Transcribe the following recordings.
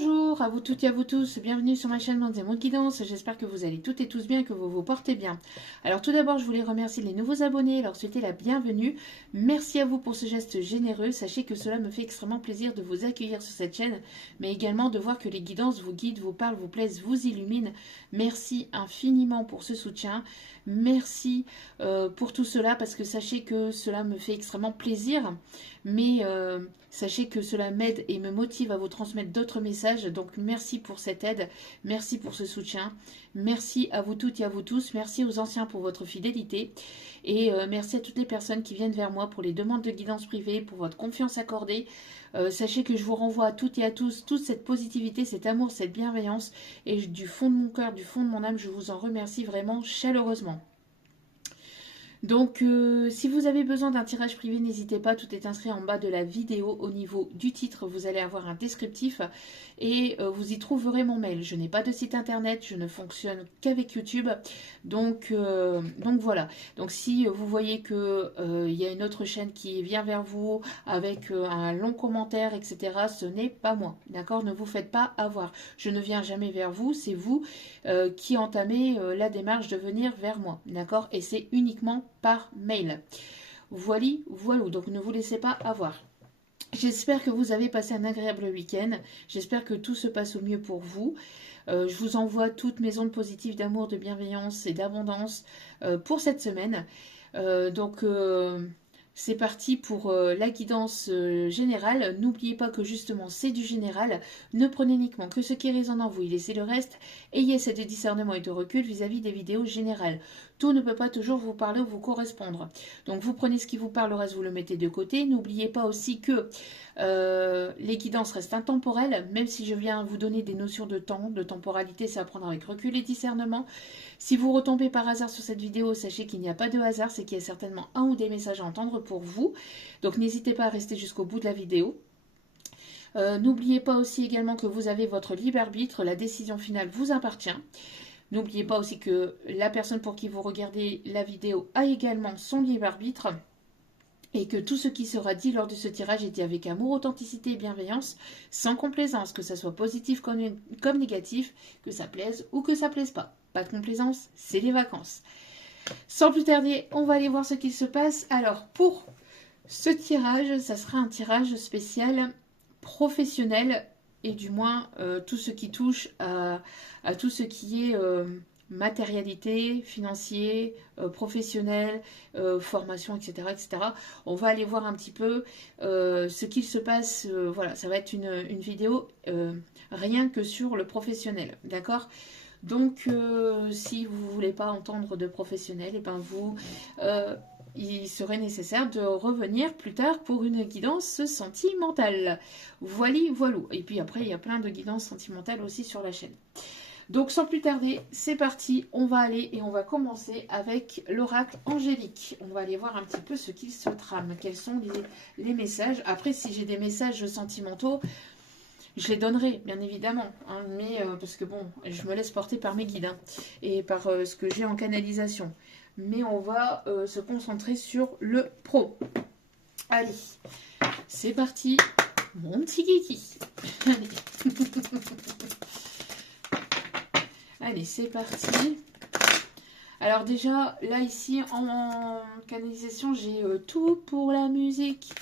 Bonjour à vous toutes et à vous tous, bienvenue sur ma chaîne Mondes et Mondes Guidance, j'espère que vous allez toutes et tous bien, que vous vous portez bien. Alors tout d'abord je voulais remercier les nouveaux abonnés et leur souhaiter la bienvenue. Merci à vous pour ce geste généreux, sachez que cela me fait extrêmement plaisir de vous accueillir sur cette chaîne, mais également de voir que les guidances vous guident, vous parlent, vous plaisent, vous illuminent. Merci infiniment pour ce soutien, merci pour tout cela parce que sachez que cela me fait extrêmement plaisir, mais sachez que cela m'aide et me motive à vous transmettre d'autres messages. Donc merci pour cette aide, merci pour ce soutien, merci à vous toutes et à vous tous, merci aux anciens pour votre fidélité et merci à toutes les personnes qui viennent vers moi pour les demandes de guidance privée, pour votre confiance accordée. Sachez que je vous renvoie à toutes et à tous toute cette positivité, cet amour, cette bienveillance et du fond de mon cœur, du fond de mon âme, je vous en remercie vraiment chaleureusement. Donc, si vous avez besoin d'un tirage privé, n'hésitez pas, tout est inscrit en bas de la vidéo. Au niveau du titre, vous allez avoir un descriptif et vous y trouverez mon mail. Je n'ai pas de site internet, je ne fonctionne qu'avec YouTube. Donc voilà. Donc, si vous voyez que il y a une autre chaîne qui vient vers vous avec un long commentaire, etc., ce n'est pas moi. D'accord? Ne vous faites pas avoir. Je ne viens jamais vers vous, c'est vous qui entamez la démarche de venir vers moi. D'accord? Et c'est uniquement par mail. Voilà, voilà, donc ne vous laissez pas avoir. J'espère que vous avez passé un agréable week-end. J'espère que tout se passe au mieux pour vous. Je vous envoie toutes mes ondes positives d'amour, de bienveillance et d'abondance pour cette semaine. C'est parti pour la guidance générale. N'oubliez pas que justement c'est du général. Ne prenez uniquement que ce qui résonne en vous et laissez le reste. Ayez assez de discernement et de recul vis-à-vis des vidéos générales. Tout ne peut pas toujours vous parler ou vous correspondre. Donc vous prenez ce qui vous parle, le reste vous le mettez de côté. N'oubliez pas aussi que les guidances restent intemporelles, même si je viens vous donner des notions de temps, de temporalité, c'est à prendre avec recul et discernement. Si vous retombez par hasard sur cette vidéo, sachez qu'il n'y a pas de hasard, c'est qu'il y a certainement un ou des messages à entendre pour vous. Donc n'hésitez pas à rester jusqu'au bout de la vidéo. N'oubliez pas aussi également que vous avez votre libre arbitre, la décision finale vous appartient. N'oubliez pas aussi que la personne pour qui vous regardez la vidéo a également son libre arbitre et que tout ce qui sera dit lors de ce tirage est dit avec amour, authenticité et bienveillance, sans complaisance, que ça soit positif comme négatif, que ça plaise ou que ça plaise pas. Pas de complaisance, c'est les vacances. Sans plus tarder, on va aller voir ce qu'il se passe. Alors, pour ce tirage, ça sera un tirage spécial professionnel et du moins tout ce qui touche à tout ce qui est matérialité, financier, professionnel, formation, etc., etc. On va aller voir un petit peu ce qu'il se passe. Voilà, ça va être une vidéo rien que sur le professionnel, d'accord? Donc, si vous ne voulez pas entendre de professionnel, et ben vous, il serait nécessaire de revenir plus tard pour une guidance sentimentale. Voilà, voilà. Et puis après, il y a plein de guidances sentimentales aussi sur la chaîne. Donc, sans plus tarder, c'est parti. On va aller et on va commencer avec l'oracle angélique. On va aller voir un petit peu ce qu'il se trame. Quels sont les messages. Après, si j'ai des messages sentimentaux, je les donnerai, bien évidemment, hein, mais parce que bon, je me laisse porter par mes guides hein, et par ce que j'ai en canalisation. Mais on va se concentrer sur le pro. Allez, c'est parti, mon petit kiki. Allez, allez c'est parti. Alors déjà, là ici, en canalisation, j'ai tout pour la musique.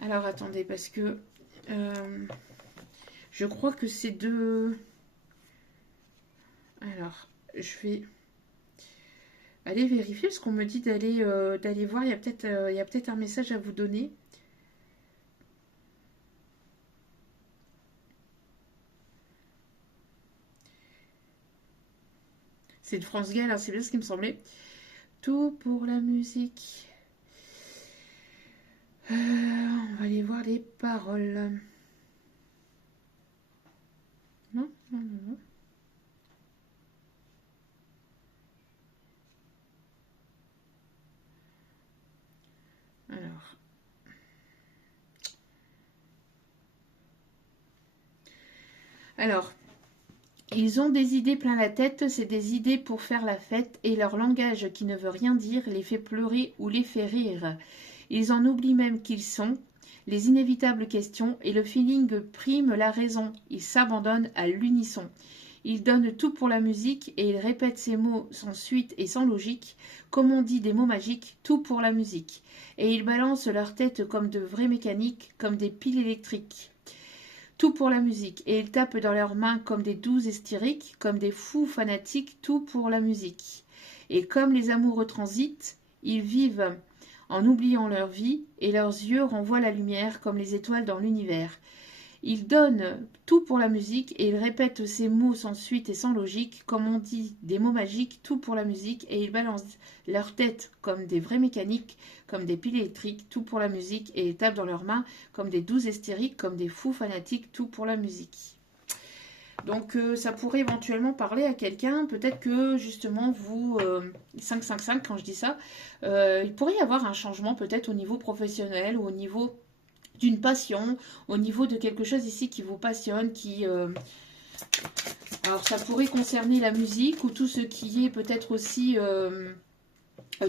Alors attendez parce que je crois que c'est de. Alors je vais aller vérifier parce qu'on me dit d'aller voir. Il y a peut-être un message à vous donner. C'est de France Gall, hein, c'est bien ce qui me semblait. Tout pour la musique. On va aller voir les paroles. Non, non, non, non. Alors, ils ont des idées plein la tête, c'est des idées pour faire la fête, et leur langage qui ne veut rien dire les fait pleurer ou les fait rire. Ils en oublient même qu'ils sont les inévitables questions et le feeling prime la raison. Ils s'abandonnent à l'unisson. Ils donnent tout pour la musique et ils répètent ces mots sans suite et sans logique, comme on dit des mots magiques, tout pour la musique. Et ils balancent leur tête comme de vrais mécaniques, comme des piles électriques. Tout pour la musique. Et ils tapent dans leurs mains comme des doux hystériques, comme des fous fanatiques, tout pour la musique. Et comme les amoureux transitent, ils vivent en oubliant leur vie, et leurs yeux renvoient la lumière comme les étoiles dans l'univers. Ils donnent tout pour la musique et ils répètent ces mots sans suite et sans logique, comme on dit des mots magiques, tout pour la musique, et ils balancent leur tête comme des vrais mécaniques, comme des piles électriques, tout pour la musique, et ils tapent dans leurs mains comme des doux hystériques, comme des fous fanatiques, tout pour la musique. Donc ça pourrait éventuellement parler à quelqu'un, peut-être que justement vous, 555 quand je dis ça, il pourrait y avoir un changement peut-être au niveau professionnel ou au niveau d'une passion, au niveau de quelque chose ici qui vous passionne, qui... alors ça pourrait concerner la musique ou tout ce qui est peut-être aussi...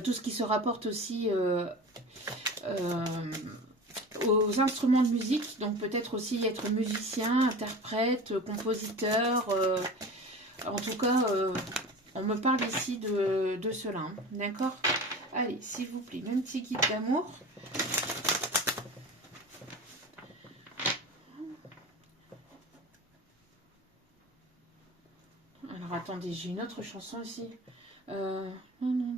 tout ce qui se rapporte aussi aux instruments de musique, donc peut-être aussi être musicien, interprète, compositeur, en tout cas, on me parle ici de cela, hein, d'accord? Allez, s'il vous plaît, même petit guide d'amour. Alors attendez, j'ai une autre chanson ici. Non, non, non.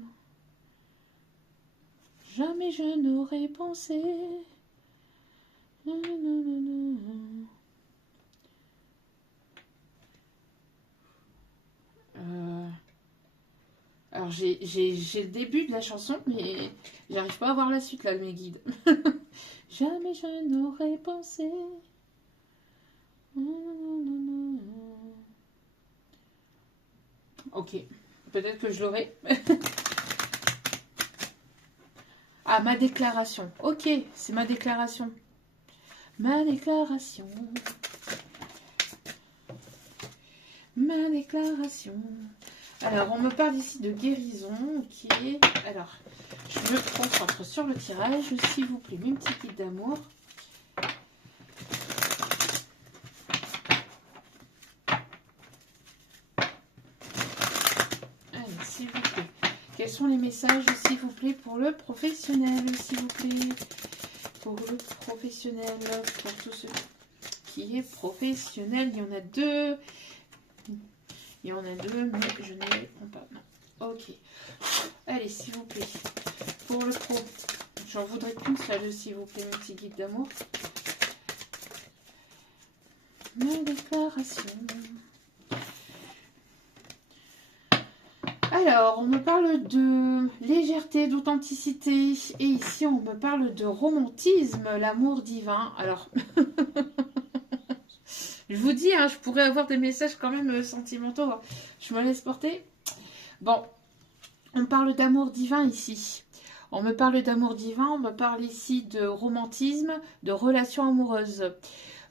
Jamais je n'aurais pensé. Non, non, non, non. Alors j'ai le début de la chanson, mais j'arrive pas à voir la suite là, mes guides. Jamais je n'aurais pensé. Ok, peut-être que je l'aurai. Ah, ma déclaration. Ok, c'est ma déclaration. Ma déclaration. Ma déclaration. Alors, on me parle ici de guérison. Ok. Alors, je me concentre sur le tirage. S'il vous plaît, mes petits kits d'amour. Allez, s'il vous plaît. Quels sont les messages, s'il vous plaît, pour le professionnel, s'il vous plaît? Pour le professionnel, pour tout ce qui est professionnel. Il y en a deux. Il y en a deux, mais je ne les prends pas. Non. Ok. Allez, s'il vous plaît. Pour le pro, j'en voudrais qu'une seule, s'il vous plaît, mes petits guides d'amour. Ma déclaration. Alors, on me parle de légèreté, d'authenticité. Et ici, on me parle de romantisme, l'amour divin. Alors, je vous dis, hein, je pourrais avoir des messages quand même sentimentaux. Hein. Je me laisse porter. Bon, on parle d'amour divin ici. On me parle d'amour divin, on me parle ici de romantisme, de relations amoureuses.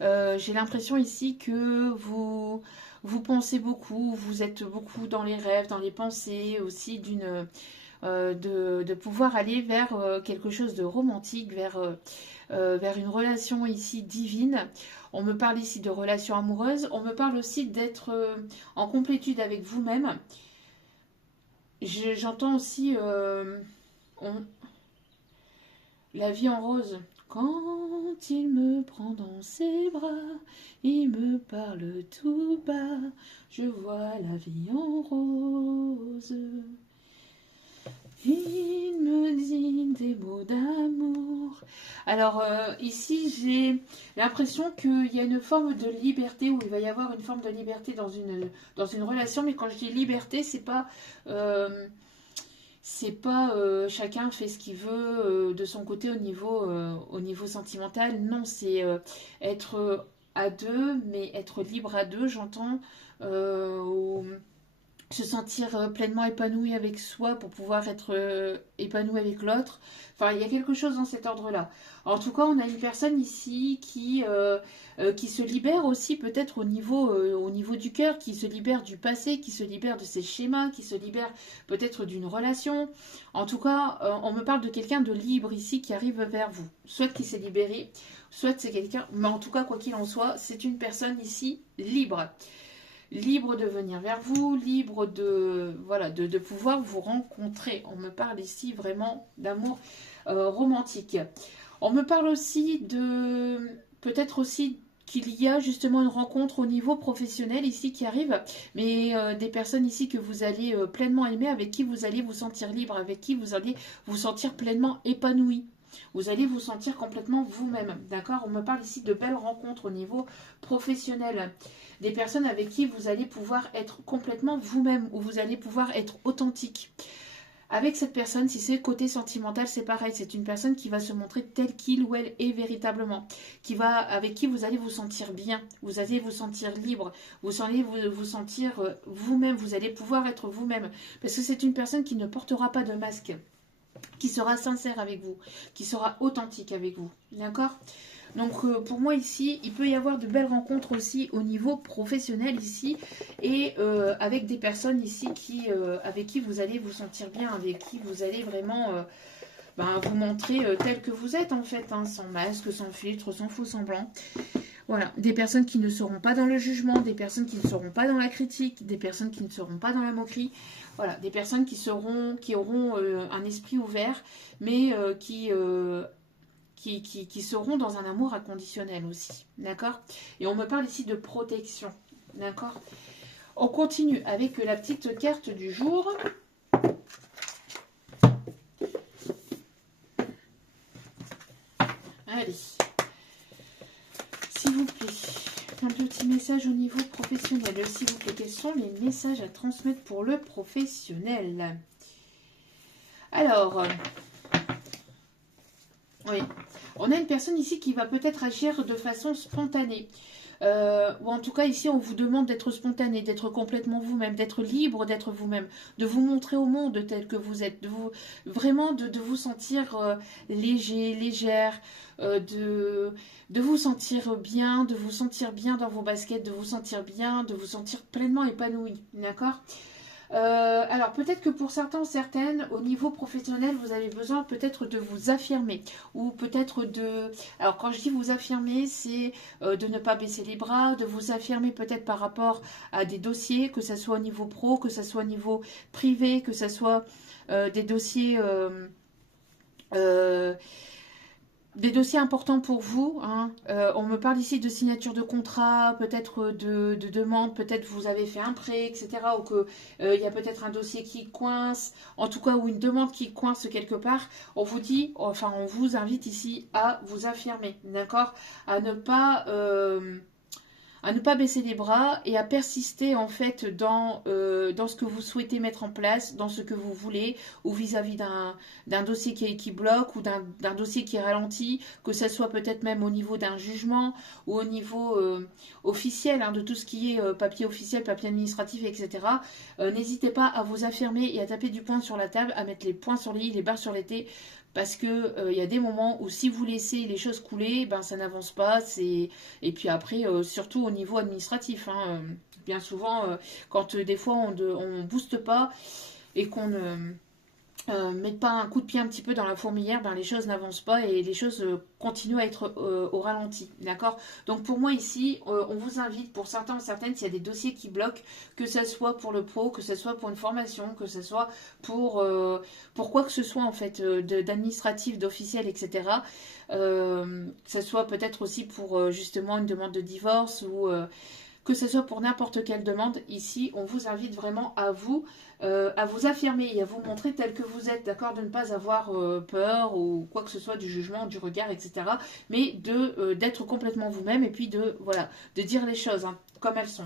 J'ai l'impression ici que vous pensez beaucoup, vous êtes beaucoup dans les rêves, dans les pensées aussi de pouvoir aller vers quelque chose de romantique, vers une relation ici divine. On me parle ici de relations amoureuses. On me parle aussi d'être en complétude avec vous-même. J'entends aussi la vie en rose. Quand il me prend dans ses bras, il me parle tout bas, je vois la vie en rose. Il me dit des mots d'amour. Alors ici j'ai l'impression qu'il y a une forme de liberté, ou il va y avoir une forme de liberté dans une relation, mais quand je dis liberté, c'est pas chacun fait ce qu'il veut de son côté au niveau sentimental. Non, c'est être à deux, mais être libre à deux, j'entends, se sentir pleinement épanoui avec soi pour pouvoir être épanoui avec l'autre. Enfin, il y a quelque chose dans cet ordre-là. En tout cas, on a une personne ici qui se libère aussi peut-être au niveau du cœur, qui se libère du passé, qui se libère de ses schémas, qui se libère peut-être d'une relation. En tout cas, on me parle de quelqu'un de libre ici qui arrive vers vous. Soit qui s'est libéré, soit c'est quelqu'un... Mais en tout cas, quoi qu'il en soit, c'est une personne ici libre. Libre de venir vers vous, libre de, voilà, de pouvoir vous rencontrer. On me parle ici vraiment d'amour romantique. On me parle aussi de, peut-être aussi qu'il y a justement une rencontre au niveau professionnel ici qui arrive, mais des personnes ici que vous allez pleinement aimer, avec qui vous allez vous sentir libre, avec qui vous allez vous sentir pleinement épanoui. Vous allez vous sentir complètement vous-même, d'accord? On me parle ici de belles rencontres au niveau professionnel. Des personnes avec qui vous allez pouvoir être complètement vous-même, ou vous allez pouvoir être authentique. Avec cette personne, si c'est côté sentimental, c'est pareil. C'est une personne qui va se montrer telle qu'il ou elle est véritablement. Avec qui vous allez vous sentir bien. Vous allez vous sentir libre. Vous allez vous sentir vous-même. Vous allez pouvoir être vous-même. Parce que c'est une personne qui ne portera pas de masque. Qui sera sincère avec vous. Qui sera authentique avec vous. D'accord ? Donc pour moi ici, il peut y avoir de belles rencontres aussi au niveau professionnel ici et avec des personnes ici avec qui vous allez vous sentir bien, avec qui vous allez vraiment vous montrer tel que vous êtes en fait, hein, sans masque, sans filtre, sans faux semblant. Voilà, des personnes qui ne seront pas dans le jugement, des personnes qui ne seront pas dans la critique, des personnes qui ne seront pas dans la moquerie. Voilà, des personnes qui auront un esprit ouvert, mais qui seront dans un amour inconditionnel aussi, d'accord? Et on me parle ici de protection, d'accord? On continue avec la petite carte du jour. Allez, s'il vous plaît, un petit message au niveau professionnel. S'il vous plaît, quels sont les messages à transmettre pour le professionnel? Alors, oui, on a une personne ici qui va peut-être agir de façon spontanée. Ou en tout cas ici on vous demande d'être spontané, d'être complètement vous-même, d'être libre d'être vous-même, de vous montrer au monde tel que vous êtes, vraiment de vous sentir léger, légère, de vous sentir bien, dans vos baskets, de vous sentir bien, de vous sentir pleinement épanoui, d'accord? Alors peut-être que pour certains ou certaines, au niveau professionnel, vous avez besoin peut-être de vous affirmer. Ou peut-être de... Alors quand je dis vous affirmer, c'est de ne pas baisser les bras, de vous affirmer peut-être par rapport à des dossiers, que ce soit au niveau pro, que ce soit au niveau privé, que ce soit des dossiers... des dossiers importants pour vous, hein. On me parle ici de signature de contrat, peut-être de demande, peut-être vous avez fait un prêt, etc. Ou qu'il y a peut-être un dossier qui coince, en tout cas, ou une demande qui coince quelque part. On vous dit, enfin, on vous invite ici à vous affirmer, d'accord? À ne pas baisser les bras et à persister en fait dans ce que vous souhaitez mettre en place, dans ce que vous voulez, ou vis-à-vis d'un dossier qui bloque ou d'un dossier qui ralentit, que ce soit peut-être même au niveau d'un jugement ou au niveau officiel, hein, de tout ce qui est papier officiel, papier administratif, etc. N'hésitez pas à vous affirmer et à taper du poing sur la table, à mettre les points sur les i, les barres sur les t, parce que y a des moments où si vous laissez les choses couler, ben ça n'avance pas. Et puis après, surtout au niveau administratif, hein, bien souvent, quand des fois on booste pas et qu'on ne met pas un coup de pied un petit peu dans la fourmilière, ben les choses n'avancent pas et les choses continuent à être au ralenti, d'accord? Donc pour moi ici, on vous invite, pour certains ou certaines, s'il y a des dossiers qui bloquent, que ce soit pour le pro, que ce soit pour une formation, que ce soit pour quoi que ce soit en fait, d'administratif, d'officiel, etc. Que ce soit peut-être aussi pour justement une demande de divorce ou que ce soit pour n'importe quelle demande, ici, on vous invite vraiment à vous affirmer et à vous montrer tel que vous êtes, d'accord, de ne pas avoir peur ou quoi que ce soit du jugement, du regard, etc. Mais d'être complètement vous-même et puis de dire les choses, hein, comme elles sont.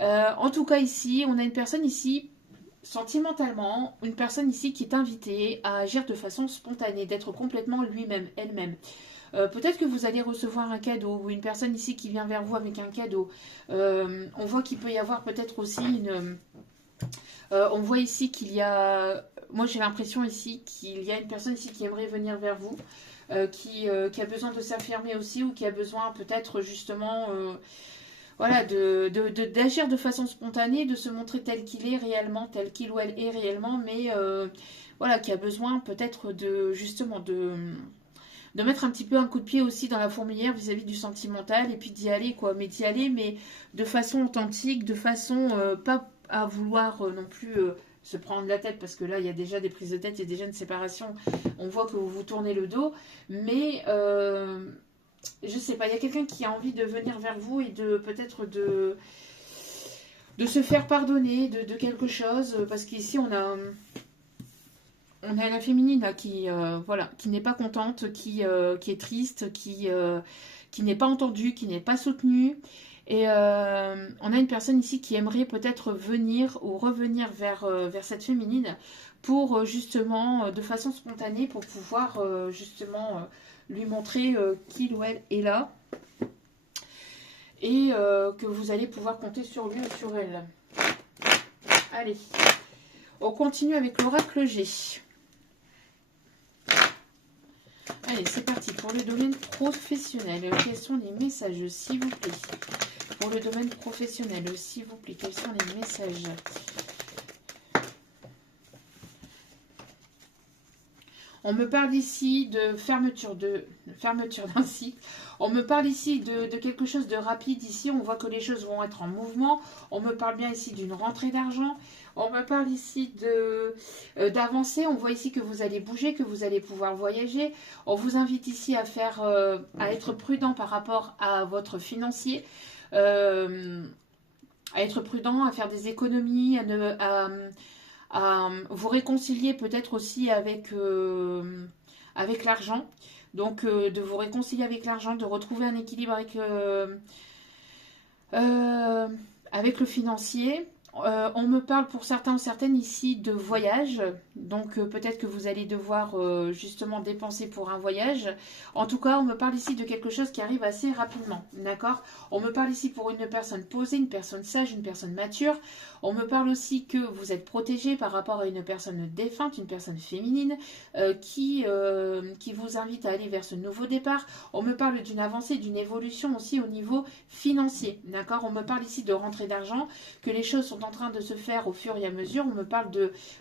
En tout cas, ici, on a une personne ici, sentimentalement, une personne ici qui est invitée à agir de façon spontanée, d'être complètement lui-même, elle-même. Peut-être que vous allez recevoir un cadeau ou une personne ici qui vient vers vous avec un cadeau. On voit qu'il peut y avoir peut-être aussi On voit ici qu'il y a... Moi, j'ai l'impression ici qu'il y a une personne ici qui aimerait venir vers vous, qui a besoin de s'affirmer aussi, ou qui a besoin peut-être justement... voilà, d'agir de façon spontanée, de se montrer tel qu'il est réellement, tel qu'il ou elle est réellement, mais voilà, qui a besoin peut-être de justement de mettre un petit peu un coup de pied aussi dans la fourmilière vis-à-vis du sentimental, et puis d'y aller quoi, mais d'y aller, mais de façon authentique, de façon pas à vouloir non plus se prendre la tête, parce que là il y a déjà des prises de tête, il y a déjà une séparation, on voit que vous vous tournez le dos, mais je sais pas, il y a quelqu'un qui a envie de venir vers vous et de peut-être de se faire pardonner de quelque chose, parce qu'ici on a la féminine là, qui voilà, qui n'est pas contente, qui est triste, qui n'est pas entendue, qui n'est pas soutenue. Et on a une personne ici qui aimerait peut-être venir ou revenir vers cette féminine pour justement, de façon spontanée, pour pouvoir justement lui montrer qu'il ou elle est là et que vous allez pouvoir compter sur lui ou sur elle. Allez, on continue avec l'oracle G. Allez, c'est parti pour le domaine professionnel. Quels sont les messages, s'il vous plaît? Pour le domaine professionnel, s'il vous plaît, quels sont les messages? On me parle ici de fermeture d'un cycle. On me parle ici de quelque chose de rapide. Ici, on voit que les choses vont être en mouvement. On me parle bien ici d'une rentrée d'argent. On me parle ici d'avancer. On voit ici que vous allez bouger, que vous allez pouvoir voyager. On vous invite ici à à être prudent par rapport à votre financier. À être prudent, à faire des économies, à vous réconcilier peut-être aussi avec l'argent. Donc de vous réconcilier avec l'argent, de retrouver un équilibre avec le financier. On me parle pour certains ou certaines ici de voyage, donc peut-être que vous allez devoir justement dépenser pour un voyage. En tout cas, on me parle ici de quelque chose qui arrive assez rapidement, d'accord? On me parle ici pour une personne posée, une personne sage, une personne mature. On me parle aussi que vous êtes protégé par rapport à une personne défunte, une personne féminine qui vous invite à aller vers ce nouveau départ. On me parle d'une avancée, d'une évolution aussi au niveau financier, d'accord? On me parle ici de rentrée d'argent, que les choses sont en train de se faire au fur et à mesure. On me parle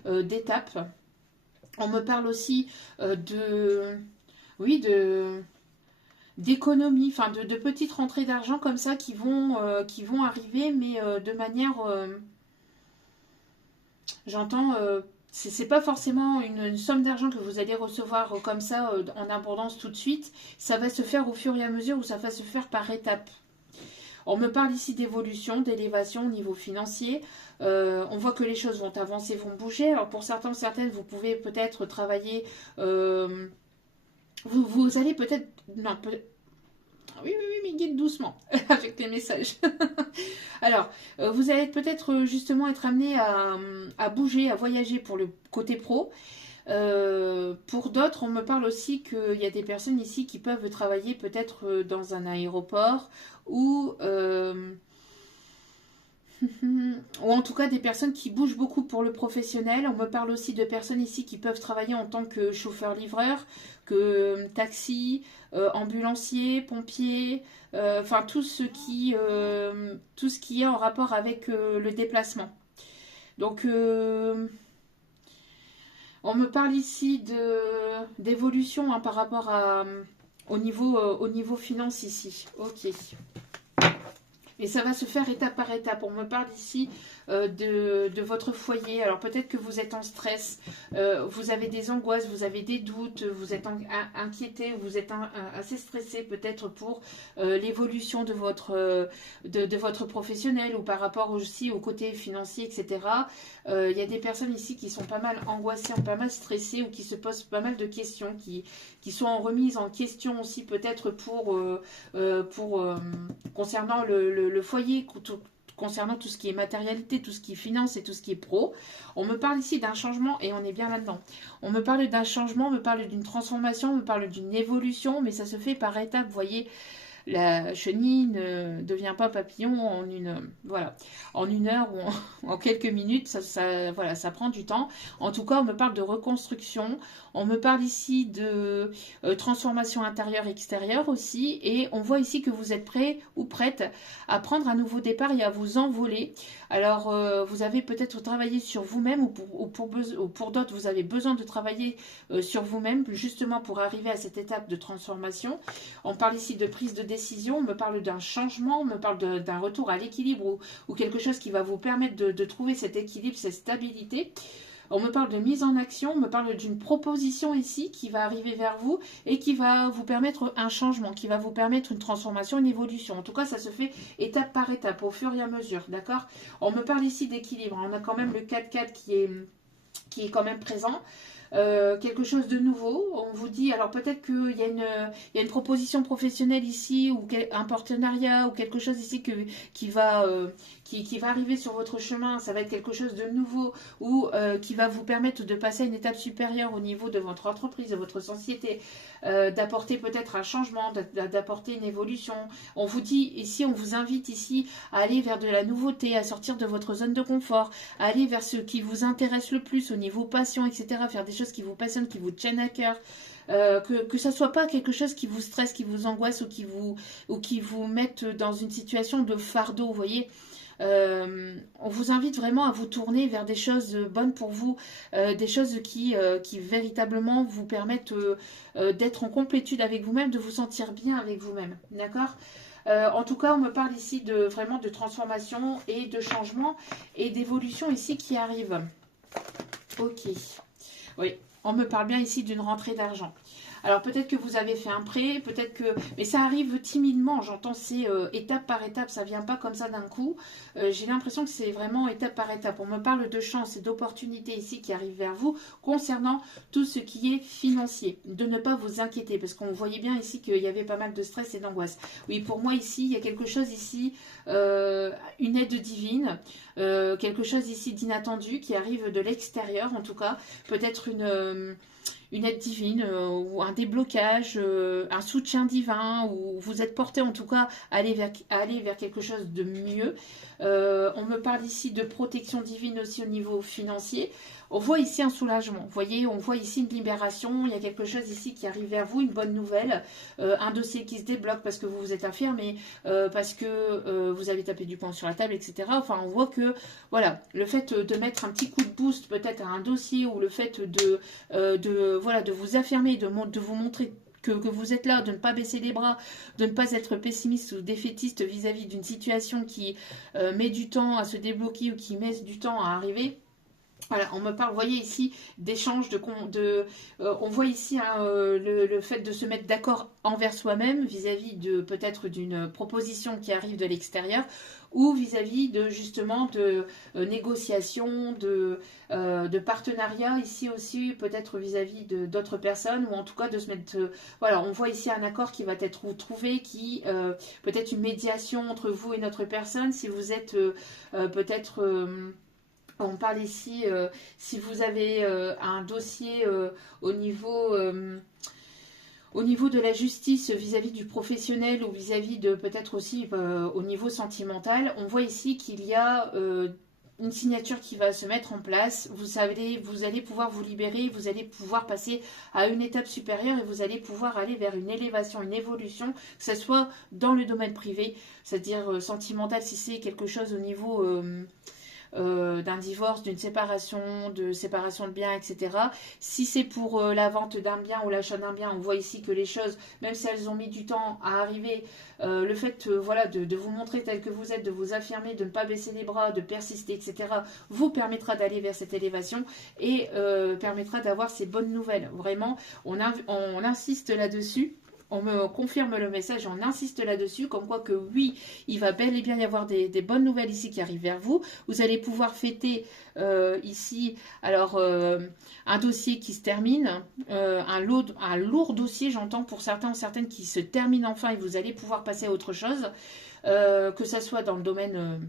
d'étapes. On me parle aussi oui, d'économie, enfin de petites rentrées d'argent comme ça qui vont arriver, mais de manière, j'entends, c'est pas forcément une somme d'argent que vous allez recevoir comme ça en abondance tout de suite. Ça va se faire au fur et à mesure, ou ça va se faire par étapes. On me parle ici d'évolution, d'élévation au niveau financier. On voit que les choses vont avancer, vont bouger. Alors pour certains, certaines, vous pouvez peut-être travailler. Vous allez peut-être. Non, oui, mais guide doucement avec les messages. Alors, vous allez peut-être justement être amené à bouger, à voyager pour le côté pro. Pour d'autres, on me parle aussi qu'il y a des personnes ici qui peuvent travailler peut-être dans un aéroport ou ou en tout cas des personnes qui bougent beaucoup pour le professionnel. On me parle aussi de personnes ici qui peuvent travailler en tant que chauffeur-livreur, que taxi, ambulancier, pompier, enfin tout ce qui est en rapport avec le déplacement. Donc on me parle ici d'évolution par rapport au niveau finance ici. Ok. Et ça va se faire étape par étape. On me parle ici de votre foyer. Alors peut-être que vous êtes en stress, vous avez des angoisses, vous avez des doutes, vous êtes inquiété, vous êtes assez stressé peut-être pour l'évolution de votre professionnel, ou par rapport aussi au côté financier, etc. Il y a des personnes ici qui sont pas mal angoissées, pas mal stressées, ou qui se posent pas mal de questions, qui sont en remise en question aussi peut-être pour concernant le foyer, concernant tout ce qui est matérialité, tout ce qui est finance et tout ce qui est pro. On me parle ici d'un changement, et on est bien là-dedans. On me parle d'un changement, on me parle d'une transformation, on me parle d'une évolution, mais ça se fait par étapes, vous voyez. la chenille ne devient pas papillon en voilà, en une heure ou en quelques minutes. Voilà, ça prend du temps. En tout cas, on me parle de reconstruction. On me parle ici de transformation intérieure-extérieure aussi. Et on voit ici que vous êtes prêt ou prête à prendre un nouveau départ et à vous envoler. Alors, vous avez peut-être travaillé sur vous-même ou pour d'autres, vous avez besoin de travailler sur vous-même justement pour arriver à cette étape de transformation. On parle ici de prise de décision, on me parle d'un changement, on me parle d'un retour à l'équilibre ou quelque chose qui va vous permettre de trouver cet équilibre, cette stabilité. On me parle de mise en action, on me parle d'une proposition ici qui va arriver vers vous et qui va vous permettre un changement, qui va vous permettre une transformation, une évolution. En tout cas, ça se fait étape par étape, au fur et à mesure, d'accord? On me parle ici d'équilibre. On a quand même le 4-4 qui est quand même présent. Quelque chose de nouveau. On vous dit, alors peut-être qu'il y a une proposition professionnelle ici ou un partenariat ou quelque chose ici qui va arriver sur votre chemin. Ça va être quelque chose de nouveau ou qui va vous permettre de passer à une étape supérieure au niveau de votre entreprise, de votre société, d'apporter peut-être un changement, d'apporter une évolution. On vous dit ici, on vous invite ici à aller vers de la nouveauté, à sortir de votre zone de confort, à aller vers ce qui vous intéresse le plus au niveau passion, etc. Faire des choses qui vous passionnent, qui vous tiennent à cœur. Que ça soit pas quelque chose qui vous stresse, qui vous angoisse ou qui vous mette dans une situation de fardeau, vous voyez. On vous invite vraiment à vous tourner vers des choses bonnes pour vous, des choses qui véritablement vous permettent d'être en complétude avec vous-même, de vous sentir bien avec vous-même, d'accord? En tout cas, on me parle ici vraiment de transformation et de changement et d'évolution ici qui arrive. Ok, oui, on me parle bien ici d'une rentrée d'argent. Alors peut-être que vous avez fait un prêt, peut-être que... Mais ça arrive timidement, j'entends, c'est étape par étape, ça ne vient pas comme ça d'un coup. J'ai l'impression que c'est vraiment étape par étape. On me parle de chance et d'opportunités ici qui arrivent vers vous concernant tout ce qui est financier. De ne pas vous inquiéter, parce qu'on voyait bien ici qu'il y avait pas mal de stress et d'angoisse. Oui, pour moi ici, il y a quelque chose ici, une aide divine, quelque chose ici d'inattendu qui arrive de l'extérieur en tout cas. Peut-être une aide divine ou un déblocage, un soutien divin, ou vous êtes porté en tout cas à aller vers quelque chose de mieux. On me parle ici de protection divine aussi au niveau financier. On voit ici un soulagement, vous voyez, on voit ici une libération, il y a quelque chose ici qui arrive vers vous, une bonne nouvelle, un dossier qui se débloque parce que vous vous êtes affirmé, parce que vous avez tapé du poing sur la table, etc. Enfin, on voit que, voilà, le fait de mettre un petit coup de boost peut-être à un dossier ou le fait de vous affirmer, de vous montrer que vous êtes là, de ne pas baisser les bras, de ne pas être pessimiste ou défaitiste vis-à-vis d'une situation qui met du temps à se débloquer ou qui met du temps à arriver. Voilà, on me parle, vous voyez ici, d'échanges, on voit ici hein, le fait de se mettre d'accord envers soi-même vis-à-vis de peut-être d'une proposition qui arrive de l'extérieur ou vis-à-vis de justement de négociations, de partenariat ici aussi, peut-être vis-à-vis d'autres personnes ou en tout cas de se mettre... voilà, on voit ici un accord qui va être trouvé, qui peut-être une médiation entre vous et notre personne, si vous êtes peut-être... on parle ici, si vous avez un dossier au niveau de la justice vis-à-vis du professionnel ou vis-à-vis de peut-être aussi au niveau sentimental, on voit ici qu'il y a une signature qui va se mettre en place. Vous allez pouvoir vous libérer, vous allez pouvoir passer à une étape supérieure et vous allez pouvoir aller vers une élévation, une évolution, que ce soit dans le domaine privé, c'est-à-dire sentimental si c'est quelque chose au niveau... d'un divorce, d'une séparation de biens, etc. Si c'est pour la vente d'un bien ou l'achat d'un bien, on voit ici que les choses, même si elles ont mis du temps à arriver, le fait voilà, de vous montrer tel que vous êtes, de vous affirmer, de ne pas baisser les bras, de persister, etc., vous permettra d'aller vers cette élévation et permettra d'avoir ces bonnes nouvelles. Vraiment, on insiste là-dessus. On me confirme le message, on insiste là-dessus, comme quoi que oui, il va bel et bien y avoir des bonnes nouvelles ici qui arrivent vers vous. Vous allez pouvoir fêter ici, alors, un dossier qui se termine, un lourd dossier, j'entends, pour certains ou certaines qui se termine enfin et vous allez pouvoir passer à autre chose, que ça soit dans le domaine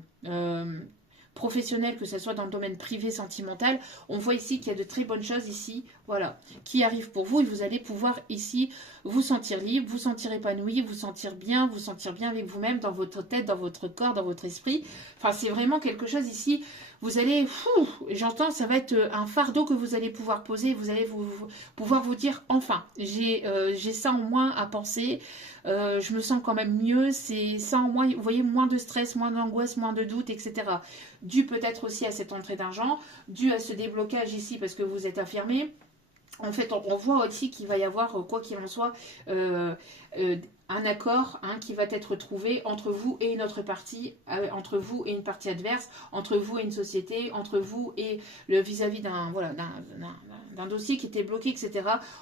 professionnel, que ce soit dans le domaine privé, sentimental, on voit ici qu'il y a de très bonnes choses ici, voilà, qui arrivent pour vous et vous allez pouvoir ici vous sentir libre, vous sentir épanoui, vous sentir bien avec vous-même, dans votre tête, dans votre corps, dans votre esprit. Enfin, c'est vraiment quelque chose ici. Vous allez, j'entends, ça va être un fardeau que vous allez pouvoir poser. Vous allez pouvoir vous dire, enfin, j'ai ça en moins à penser. Je me sens quand même mieux. C'est ça en moins, vous voyez, moins de stress, moins d'angoisse, moins de doute, etc. Dû peut-être aussi à cette entrée d'argent, dû à ce déblocage ici parce que vous êtes affirmé. En fait, on voit aussi qu'il va y avoir, quoi qu'il en soit, un accord qui va être trouvé entre vous et une autre partie, entre vous et une partie adverse, entre vous et une société, entre vous et le vis-à-vis d'un voilà, d'un dossier qui était bloqué, etc.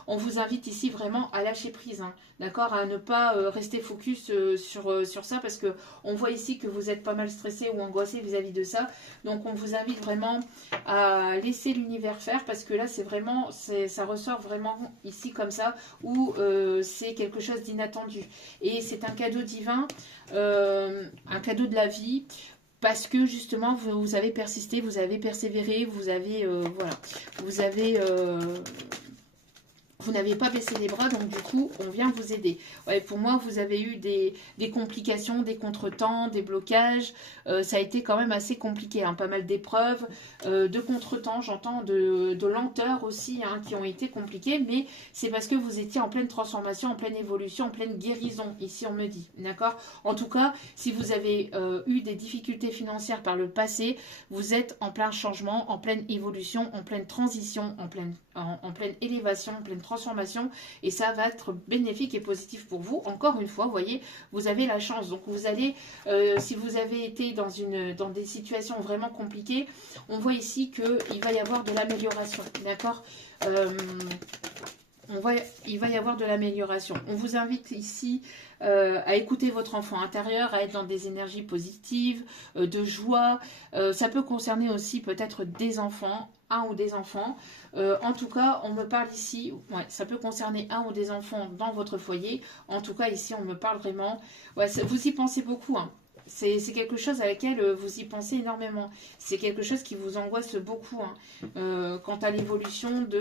On vous invite ici vraiment à lâcher prise, d'accord, à ne pas rester focus sur ça, parce que on voit ici que vous êtes pas mal stressé ou angoissé vis-à-vis de ça. Donc on vous invite vraiment à laisser l'univers faire, parce que là c'est vraiment, ça ressort vraiment ici comme ça, où c'est quelque chose d'inattendu. Et c'est un cadeau divin, un cadeau de la vie, parce que justement vous avez persisté, vous avez persévéré, vous avez voilà, vous n'avez pas baissé les bras, donc du coup, on vient vous aider. Ouais, pour moi, vous avez eu des complications, des contretemps, des blocages. Ça a été quand même assez compliqué, pas mal d'épreuves, de contretemps, j'entends, de lenteur aussi, qui ont été compliquées. Mais c'est parce que vous étiez en pleine transformation, en pleine évolution, en pleine guérison, ici on me dit. D'accord? En tout cas, si vous avez eu des difficultés financières par le passé, vous êtes en plein changement, en pleine évolution, en pleine transition, en pleine élévation, en pleine transformation, et ça va être bénéfique et positif pour vous. Encore une fois, vous voyez, vous avez la chance. Donc vous allez, si vous avez été dans des situations vraiment compliquées, on voit ici qu'il va y avoir de l'amélioration, d'accord. Il va y avoir de l'amélioration. On vous invite ici à écouter votre enfant intérieur, à être dans des énergies positives, de joie. Ça peut concerner aussi peut-être des enfants, un ou des enfants. En tout cas, on me parle ici, ouais, ça peut concerner un ou des enfants dans votre foyer. En tout cas, ici, on me parle vraiment. Ouais, vous y pensez beaucoup, C'est quelque chose à laquelle vous y pensez énormément. C'est quelque chose qui vous angoisse beaucoup, quant à l'évolution de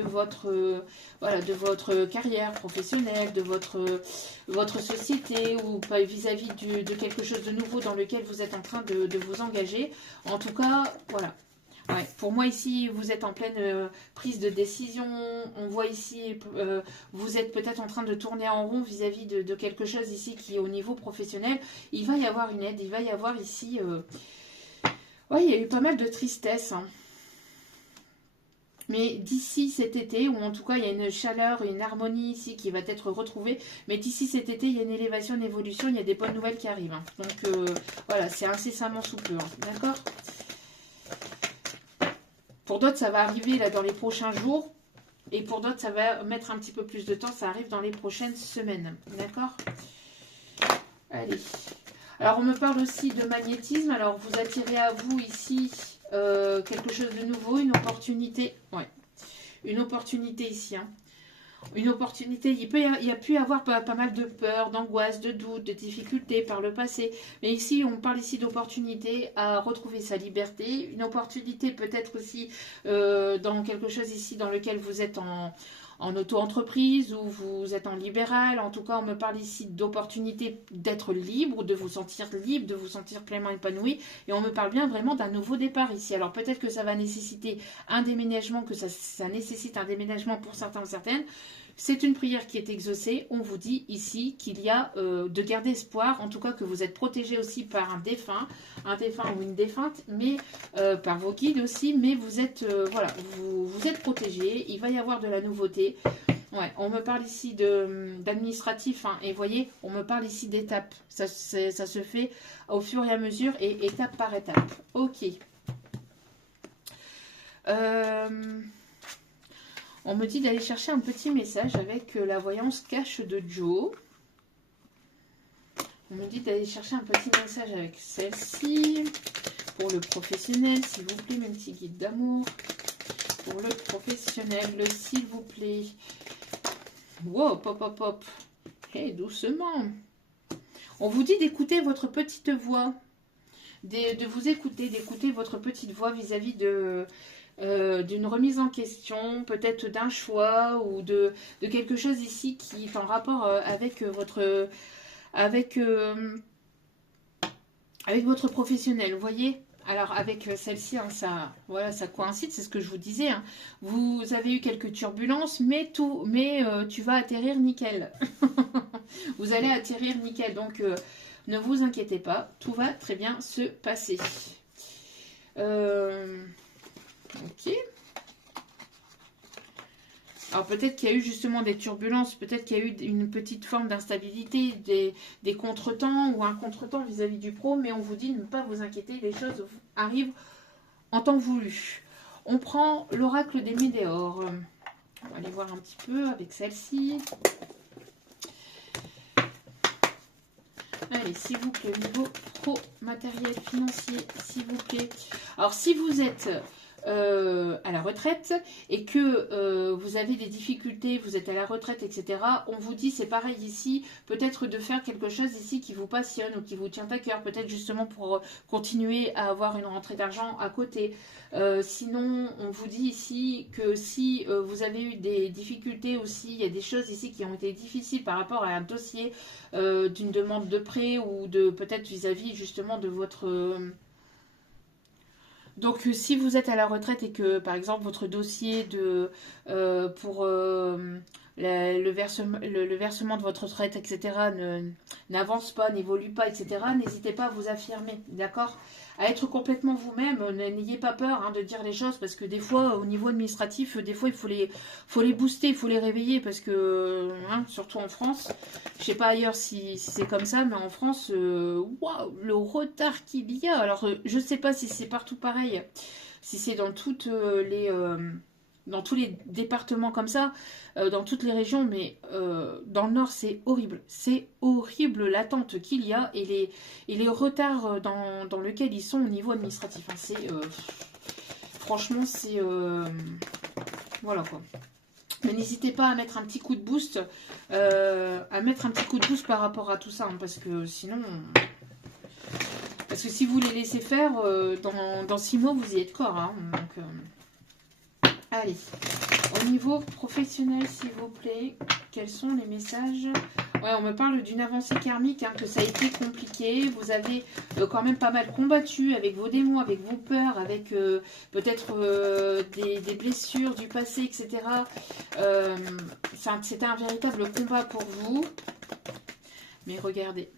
voilà, de votre carrière professionnelle, de votre société, ou vis-à-vis de quelque chose de nouveau dans lequel vous êtes en train de vous engager. En tout cas, voilà. Ouais, pour moi ici, vous êtes en pleine prise de décision. On voit ici, vous êtes peut-être en train de tourner en rond vis-à-vis de quelque chose ici qui est au niveau professionnel. Il va y avoir une aide, il va y avoir ici... ouais, il y a eu pas mal de tristesse. Mais d'ici cet été, ou en tout cas il y a une chaleur, une harmonie ici qui va être retrouvée. Mais d'ici cet été, il y a une élévation, une évolution, il y a des bonnes nouvelles qui arrivent. Donc voilà, c'est incessamment sous peu. D'accord ? Pour d'autres, ça va arriver là dans les prochains jours. Et pour d'autres, ça va mettre un petit peu plus de temps. Ça arrive dans les prochaines semaines. D'accord? Allez. Alors, on me parle aussi de magnétisme. Alors, vous attirez à vous ici quelque chose de nouveau, une opportunité. Ouais. Une opportunité ici. Une opportunité, il y a pu y avoir pas mal de peur, d'angoisse, de doute, de difficultés par le passé. Mais ici, on parle ici d'opportunité à retrouver sa liberté. Une opportunité peut-être aussi dans quelque chose ici dans lequel vous êtes en auto-entreprise ou vous êtes en libéral. En tout cas, on me parle ici d'opportunité d'être libre, de vous sentir libre, de vous sentir pleinement épanoui. Et on me parle bien vraiment d'un nouveau départ ici. Alors peut-être que ça va nécessiter un déménagement, que ça nécessite un déménagement pour certains ou certaines. C'est une prière qui est exaucée. On vous dit ici qu'il y a de garder espoir, en tout cas que vous êtes protégé aussi par un défunt ou une défunte, mais par vos guides aussi, mais vous êtes voilà, vous êtes protégé. Il va y avoir de la nouveauté. Ouais, on me parle ici d'administratif, et vous voyez, on me parle ici d'étapes. Ça se fait au fur et à mesure et étape par étape. Ok. On me dit d'aller chercher un petit message avec la voyance cache de Joe. On me dit d'aller chercher un petit message avec celle-ci. Pour le professionnel, s'il vous plaît, mes petits guides d'amour. Pour le professionnel, s'il vous plaît. Wow, pop, pop, pop. Hey, doucement. On vous dit d'écouter votre petite voix. de vous écouter, d'écouter votre petite voix vis-à-vis de d'une remise en question, peut-être d'un choix ou de quelque chose ici qui est en rapport avec votre avec votre professionnel, vous voyez. Alors avec celle-ci, hein, ça, voilà, ça coïncide, c'est ce que je vous disais. Hein. Vous avez eu quelques turbulences, mais tu vas atterrir nickel. Vous allez atterrir nickel, donc ne vous inquiétez pas, tout va très bien se passer. Ok. Alors peut-être qu'il y a eu justement des turbulences, peut-être qu'il y a eu une petite forme d'instabilité, des contretemps ou un contretemps vis-à-vis du pro, mais on vous dit de ne pas vous inquiéter, les choses arrivent en temps voulu. On prend l'oracle des météores. On va aller voir un petit peu avec celle-ci. Allez, s'il vous plaît, au niveau pro, matériel, financier, s'il vous plaît. Alors si vous êtes à la retraite et que vous avez des difficultés, vous êtes à la retraite, etc., on vous dit, c'est pareil ici, peut-être de faire quelque chose ici qui vous passionne ou qui vous tient à cœur, peut-être justement pour continuer à avoir une rentrée d'argent à côté. Sinon, on vous dit ici que si vous avez eu des difficultés aussi, il y a des choses ici qui ont été difficiles par rapport à un dossier d'une demande de prêt ou de peut-être vis-à-vis justement de votre... Donc, si vous êtes à la retraite et que, par exemple, votre dossier pour le versement de votre retraite, etc., n'avance pas, n'évolue pas, etc., n'hésitez pas à vous affirmer, d'accord? À être complètement vous-même, n'ayez pas peur hein, de dire les choses, parce que des fois, au niveau administratif, des fois, il faut les booster, il faut les réveiller, parce que, hein, surtout en France, je sais pas ailleurs si c'est comme ça, mais en France, waouh, le retard qu'il y a. Alors, je sais pas si c'est partout pareil, si c'est dans toutes dans tous les départements comme ça, dans toutes les régions, mais dans le Nord, c'est horrible. C'est horrible l'attente qu'il y a et les retards dans lesquels ils sont au niveau administratif. Hein. Franchement, c'est... voilà quoi. Mais n'hésitez pas à mettre un petit coup de boost, par rapport à tout ça, hein, parce que sinon... Parce que si vous les laissez faire, dans 6 mois, vous y êtes corps. Hein, donc, allez. Au niveau professionnel, s'il vous plaît, quels sont les messages? Ouais, on me parle d'une avancée karmique, hein, que ça a été compliqué. Vous avez quand même pas mal combattu avec vos démons, avec vos peurs, avec peut-être des blessures du passé, etc. C'était un véritable combat pour vous. Mais regardez.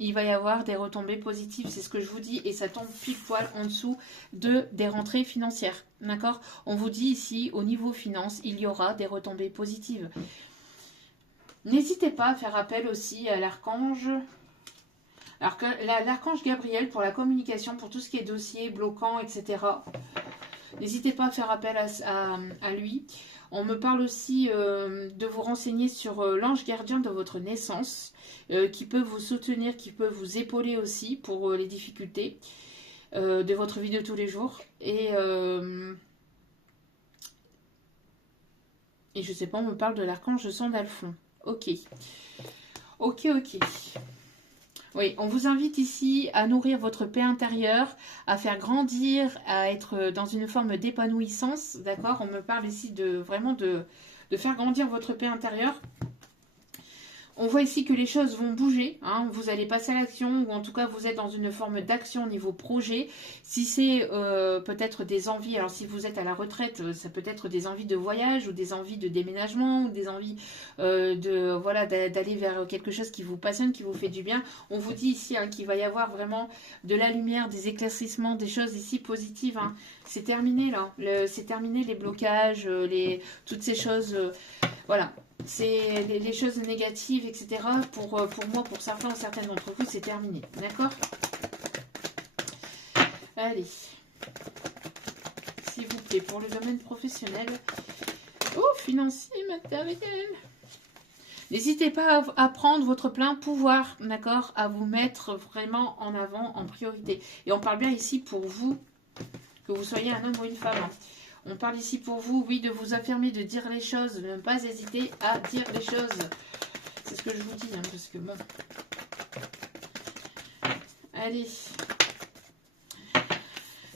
Il va y avoir des retombées positives, c'est ce que je vous dis, et ça tombe pile poil en dessous des rentrées financières, d'accord? On vous dit ici, au niveau finance, il y aura des retombées positives. N'hésitez pas à faire appel aussi à l'archange. Alors l'archange Gabriel pour la communication, pour tout ce qui est dossier, bloquant, etc. N'hésitez pas à faire appel à lui. On me parle aussi de vous renseigner sur l'ange gardien de votre naissance, qui peut vous soutenir, qui peut vous épauler aussi pour les difficultés de votre vie de tous les jours. Et je sais pas, on me parle de l'archange Sandalphon. Ok. Ok. Oui, on vous invite ici à nourrir votre paix intérieure, à faire grandir, à être dans une forme d'épanouissance, d'accord? On me parle ici vraiment de faire grandir votre paix intérieure. On voit ici que les choses vont bouger, hein, vous allez passer à l'action, ou en tout cas vous êtes dans une forme d'action au niveau projet. Si c'est peut-être des envies, alors si vous êtes à la retraite, ça peut être des envies de voyage, ou des envies de déménagement, ou des envies d'aller vers quelque chose qui vous passionne, qui vous fait du bien. On vous dit ici hein, qu'il va y avoir vraiment de la lumière, des éclaircissements, des choses ici positives. Hein. C'est terminé là, c'est terminé les blocages, toutes ces choses, voilà. C'est les choses négatives, etc. Pour moi, pour certains ou certaines d'entre vous, c'est terminé. D'accord? Allez. S'il vous plaît, pour le domaine professionnel. Oh, financier, matériel. N'hésitez pas à prendre votre plein pouvoir, d'accord? À vous mettre vraiment en avant, en priorité. Et on parle bien ici pour vous, que vous soyez un homme ou une femme. On parle ici pour vous, oui, de vous affirmer, de dire les choses, de ne pas hésiter à dire les choses. C'est ce que je vous dis, hein, parce que bon. Allez.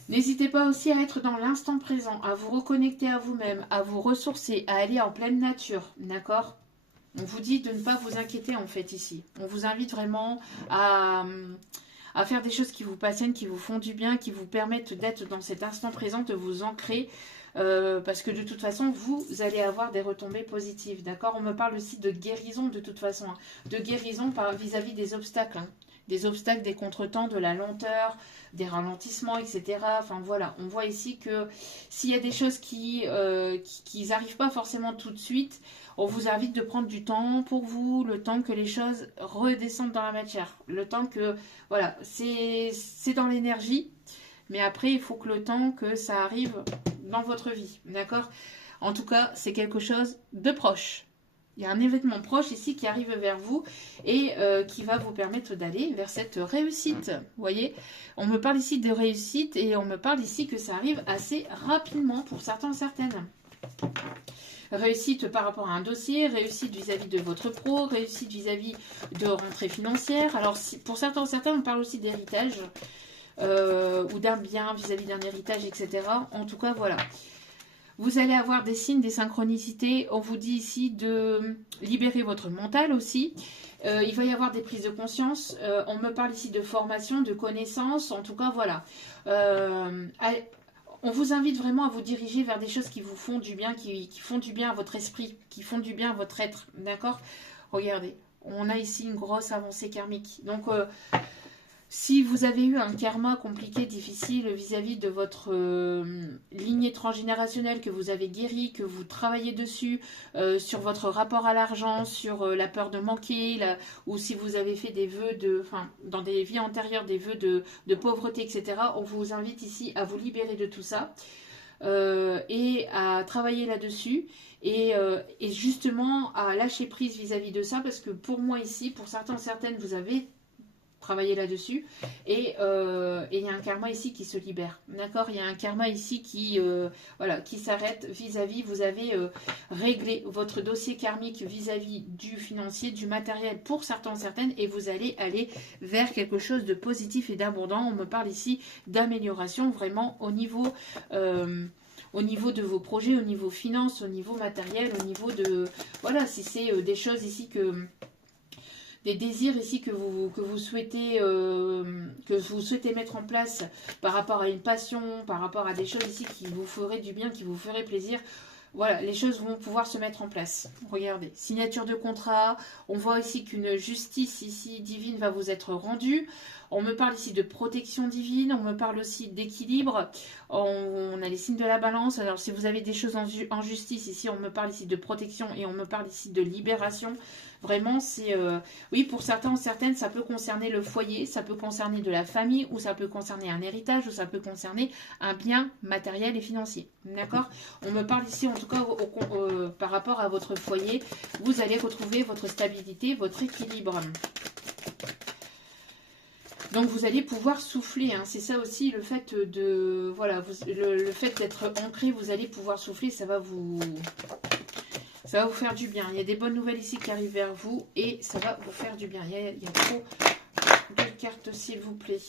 N'hésitez pas aussi à être dans l'instant présent, à vous reconnecter à vous-même, à vous ressourcer, à aller en pleine nature, d'accord? On vous dit de ne pas vous inquiéter en fait ici. On vous invite vraiment à faire des choses qui vous passionnent, qui vous font du bien, qui vous permettent d'être dans cet instant présent, de vous ancrer. Parce que de toute façon, vous allez avoir des retombées positives, d'accord? On me parle aussi de guérison de toute façon, hein. De guérison vis-à-vis des obstacles, hein. Des obstacles, des contretemps, de la lenteur, des ralentissements, etc. Enfin voilà, on voit ici que s'il y a des choses qui n'arrivent pas forcément tout de suite, on vous invite de prendre du temps pour vous, le temps que les choses redescendent dans la matière. Le temps que, voilà, c'est dans l'énergie, mais après, il faut que le temps que ça arrive dans votre vie, d'accord? En tout cas, c'est quelque chose de proche. Il y a un événement proche ici qui arrive vers vous et qui va vous permettre d'aller vers cette réussite. Vous voyez, on me parle ici de réussite et on me parle ici que ça arrive assez rapidement pour certains, certaines. Réussite par rapport à un dossier, réussite vis-à-vis de votre pro, réussite vis-à-vis de rentrée financière. Alors, pour certains, on parle aussi d'héritage ou d'un bien vis-à-vis d'un héritage, etc. En tout cas, voilà. Vous allez avoir des signes, des synchronicités. On vous dit ici de libérer votre mental aussi. Il va y avoir des prises de conscience. On me parle ici de formation, de connaissances. En tout cas, voilà. On vous invite vraiment à vous diriger vers des choses qui vous font du bien, qui font du bien à votre esprit, qui font du bien à votre être. D'accord? Regardez, on a ici une grosse avancée karmique. Donc, si vous avez eu un karma compliqué, difficile vis-à-vis de votre lignée transgénérationnelle que vous avez guéri, que vous travaillez dessus, sur votre rapport à l'argent, sur la peur de manquer, ou si vous avez fait des vœux dans des vies antérieures, des vœux de pauvreté, etc., on vous invite ici à vous libérer de tout ça et à travailler là-dessus. Et justement à lâcher prise vis-à-vis de ça, parce que pour moi ici, pour certains, certaines, vous avez travailler là-dessus et il y a un karma ici qui se libère, d'accord? Il y a un karma ici qui voilà, qui s'arrête vis-à-vis, vous avez réglé votre dossier karmique vis-à-vis du financier, du matériel pour certains, certaines, et vous allez aller vers quelque chose de positif et d'abondant. On me parle ici d'amélioration vraiment au niveau de vos projets, au niveau finance, au niveau matériel, au niveau de, voilà, si c'est des choses ici des désirs ici que vous souhaitez mettre en place par rapport à une passion, par rapport à des choses ici qui vous feraient du bien, qui vous feraient plaisir. Voilà, les choses vont pouvoir se mettre en place. Regardez, signature de contrat. On voit ici qu'une justice ici divine va vous être rendue. On me parle ici de protection divine. On me parle aussi d'équilibre. On a les signes de la balance. Alors, si vous avez des choses en justice ici, on me parle ici de protection et on me parle ici de libération. Vraiment, c'est... oui, pour certains ou certaines, ça peut concerner le foyer, ça peut concerner de la famille, ou ça peut concerner un héritage, ou ça peut concerner un bien matériel et financier. D'accord? On me parle ici, en tout cas, par rapport à votre foyer, vous allez retrouver votre stabilité, votre équilibre. Donc vous allez pouvoir souffler, hein. C'est ça aussi le fait de... Voilà, le fait d'être ancré, vous allez pouvoir souffler, ça va vous faire du bien. Il y a des bonnes nouvelles ici qui arrivent vers vous et ça va vous faire du bien. Il y a trop de cartes, s'il vous plaît.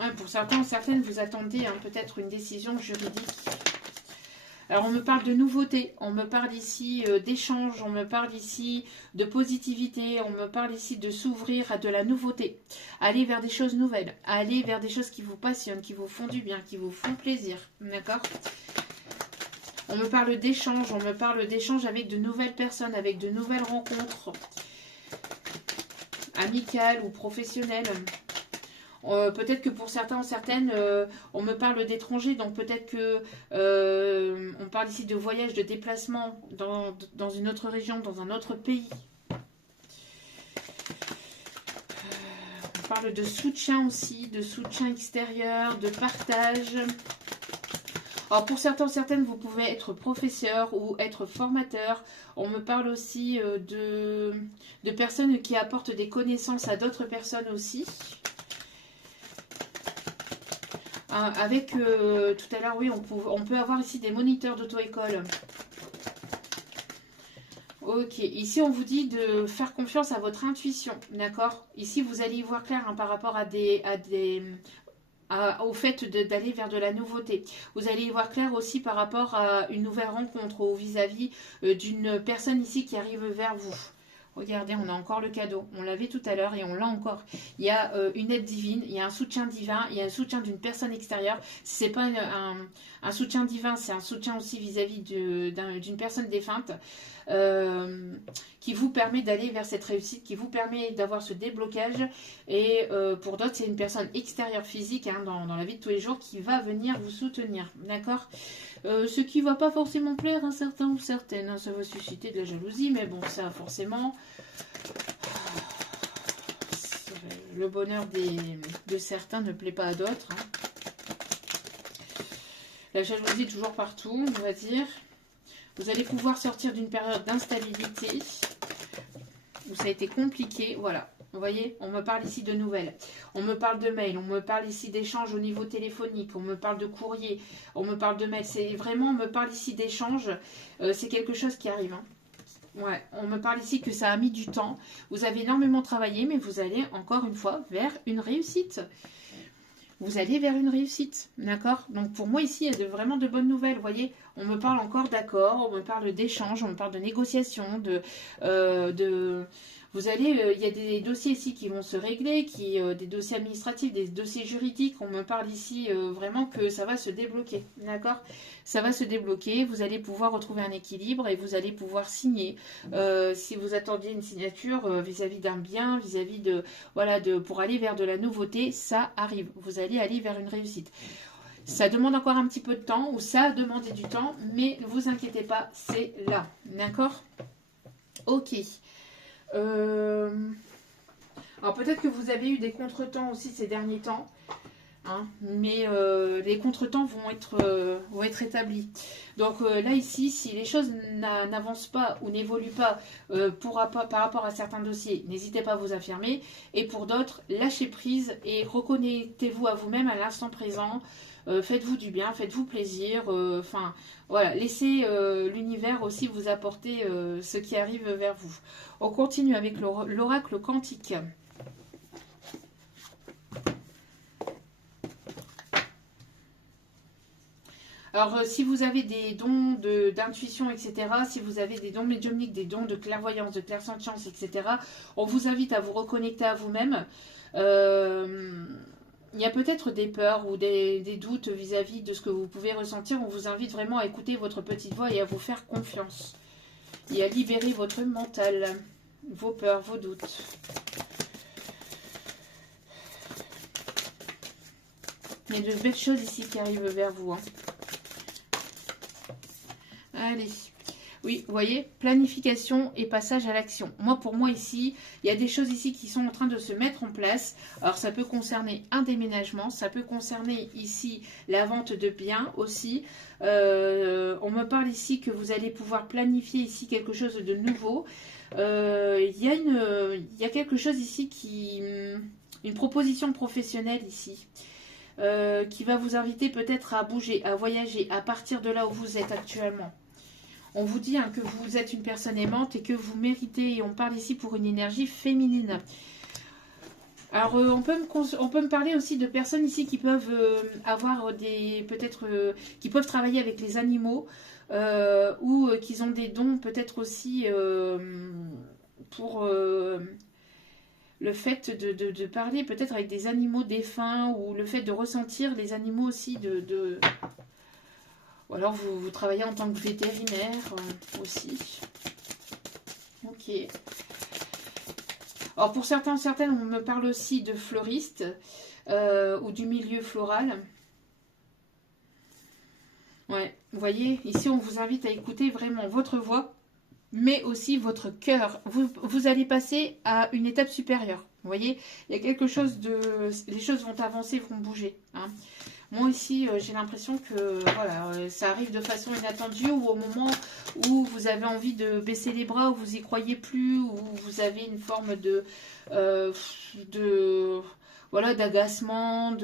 Ouais, pour certains ou certaines, vous attendez peut-être une décision juridique. Alors, on me parle de nouveautés, on me parle ici d'échanges, on me parle ici de positivité, on me parle ici de s'ouvrir à de la nouveauté, aller vers des choses nouvelles, aller vers des choses qui vous passionnent, qui vous font du bien, qui vous font plaisir, d'accord? On me parle d'échanges, on me parle d'échanges avec de nouvelles personnes, avec de nouvelles rencontres, amicales ou professionnelles. Peut-être que pour certains ou certaines, on me parle d'étrangers, donc peut-être que on parle ici de voyage, de déplacement dans une autre région, dans un autre pays. On parle de soutien aussi, de soutien extérieur, de partage. Alors pour certains ou certaines, vous pouvez être professeur ou être formateur. On me parle aussi de personnes qui apportent des connaissances à d'autres personnes aussi. Avec, tout à l'heure, oui, on peut avoir ici des moniteurs d'auto-école. Ok, ici on vous dit de faire confiance à votre intuition, d'accord? Ici vous allez y voir clair hein, par rapport au fait d'aller vers de la nouveauté. Vous allez y voir clair aussi par rapport à une nouvelle rencontre ou vis-à-vis d'une personne ici qui arrive vers vous. Regardez, on a encore le cadeau. On l'avait tout à l'heure et on l'a encore. Il y a une aide divine, il y a un soutien divin, il y a un soutien d'une personne extérieure. Si c'est pas un soutien divin, c'est un soutien aussi vis-à-vis d'une personne défunte qui vous permet d'aller vers cette réussite, qui vous permet d'avoir ce déblocage. Et pour d'autres, c'est une personne extérieure physique hein, dans la vie de tous les jours qui va venir vous soutenir. D'accord? Ce qui va pas forcément plaire à certains ou certaines. Hein, ça va susciter de la jalousie, mais bon, ça forcément... Le bonheur de certains ne plaît pas à d'autres. Hein. La jalousie toujours partout, on va dire. Vous allez pouvoir sortir d'une période d'instabilité où ça a été compliqué. Voilà, vous voyez, on me parle ici de nouvelles. On me parle de mails, on me parle ici d'échanges au niveau téléphonique, on me parle de courrier, on me parle de mails. C'est vraiment, on me parle ici d'échanges. C'est quelque chose qui arrive. Hein. Ouais, on me parle ici que ça a mis du temps. Vous avez énormément travaillé, mais vous allez encore une fois vers une réussite. Vous allez vers une réussite, d'accord? Donc pour moi ici, il y a vraiment de bonnes nouvelles, vous voyez? On me parle encore d'accords, on me parle d'échanges, on me parle de négociations, vous allez, il y a des dossiers ici qui vont se régler, des dossiers administratifs, des dossiers juridiques. On me parle ici vraiment que ça va se débloquer, d'accord? Ça va se débloquer, vous allez pouvoir retrouver un équilibre et vous allez pouvoir signer. Si vous attendiez une signature vis-à-vis d'un bien, vis-à-vis pour aller vers de la nouveauté, ça arrive. Vous allez aller vers une réussite. Ça demande encore un petit peu de temps, ou ça a demandé du temps, mais ne vous inquiétez pas, c'est là, d'accord? Ok. Alors peut-être que vous avez eu des contretemps aussi ces derniers temps, hein, mais les contretemps vont être établis. Donc là ici, si les choses n'avancent pas ou n'évoluent pas par rapport à certains dossiers, n'hésitez pas à vous affirmer. Et pour d'autres, lâchez prise et reconnectez-vous à vous-même à l'instant présent. Faites-vous du bien, faites-vous plaisir. Voilà, laissez l'univers aussi vous apporter ce qui arrive vers vous. On continue avec l'oracle quantique. Alors, si vous avez des dons d'intuition, etc., si vous avez des dons médiumniques, des dons de clairvoyance, de clairsentience, etc., on vous invite à vous reconnecter à vous-même. Il y a peut-être des peurs ou des doutes vis-à-vis de ce que vous pouvez ressentir. On vous invite vraiment à écouter votre petite voix et à vous faire confiance. Et à libérer votre mental, vos peurs, vos doutes. Il y a de belles choses ici qui arrivent vers vous. Hein. Allez. Oui, vous voyez, planification et passage à l'action. Pour moi ici, il y a des choses ici qui sont en train de se mettre en place. Alors ça peut concerner un déménagement, ça peut concerner ici la vente de biens aussi. On me parle ici que vous allez pouvoir planifier ici quelque chose de nouveau. Il y a quelque chose ici une proposition professionnelle ici. Qui va vous inviter peut-être à bouger, à voyager, à partir de là où vous êtes actuellement. On vous dit hein, que vous êtes une personne aimante et que vous méritez, et on parle ici pour une énergie féminine. Alors, on peut me parler aussi de personnes ici qui peuvent avoir qui peuvent travailler avec les animaux ou qui ont des dons peut-être aussi pour le fait de parler peut-être avec des animaux défunts ou le fait de ressentir les animaux aussi ou alors vous travaillez en tant que vétérinaire aussi. Ok. Alors pour certaines, on me parle aussi de fleuriste ou du milieu floral. Ouais, vous voyez, ici on vous invite à écouter vraiment votre voix, mais aussi votre cœur. Vous allez passer à une étape supérieure. Vous voyez, il y a quelque chose les choses vont avancer, vont bouger. Hein. Moi ici, j'ai l'impression que voilà, ça arrive de façon inattendue ou au moment où vous avez envie de baisser les bras, où vous y croyez plus, où vous avez une forme d'agacement,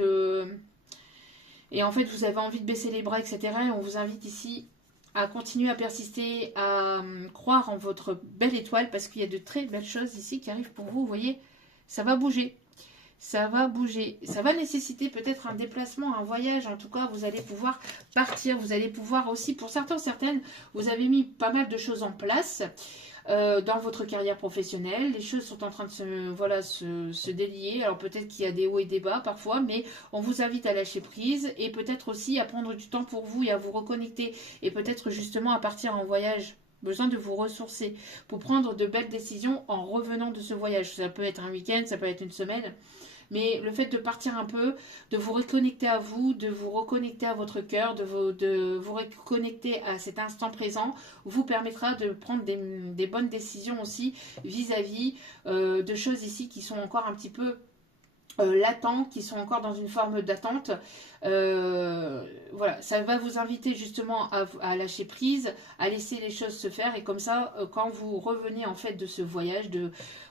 et en fait vous avez envie de baisser les bras, etc. Et on vous invite ici à continuer à persister, à croire en votre belle étoile, parce qu'il y a de très belles choses ici qui arrivent pour vous. Vous voyez, ça va bouger. Ça va bouger. Ça va nécessiter peut-être un déplacement, un voyage. En tout cas, vous allez pouvoir partir. Vous allez pouvoir aussi, pour certains, certaines, vous avez mis pas mal de choses en place dans votre carrière professionnelle. Les choses sont en train de se délier. Alors peut-être qu'il y a des hauts et des bas parfois, mais on vous invite à lâcher prise et peut-être aussi à prendre du temps pour vous et à vous reconnecter. Et peut-être justement à partir en voyage. Besoin de vous ressourcer pour prendre de belles décisions en revenant de ce voyage. Ça peut être un week-end, ça peut être une semaine. Mais le fait de partir un peu, de vous reconnecter à vous, de vous reconnecter à votre cœur, de vous reconnecter à cet instant présent, vous permettra de prendre des bonnes décisions aussi vis-à-vis de choses ici qui sont encore un petit peu latents, qui sont encore dans une forme d'attente. Voilà, ça va vous inviter justement à lâcher prise, à laisser les choses se faire, et comme ça, quand vous revenez en fait de ce voyage,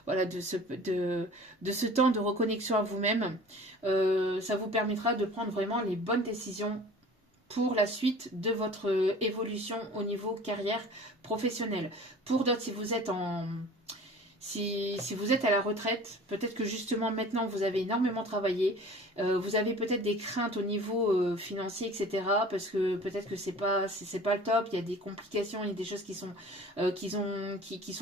voilà, de ce temps de reconnexion à vous-même, ça vous permettra de prendre vraiment les bonnes décisions pour la suite de votre évolution au niveau carrière professionnelle. Pour d'autres, si vous êtes à la retraite, peut-être que justement maintenant vous avez énormément travaillé, vous avez peut-être des craintes au niveau financier, etc. Parce que peut-être que c'est pas le top, il y a des complications, il y a des choses qui sont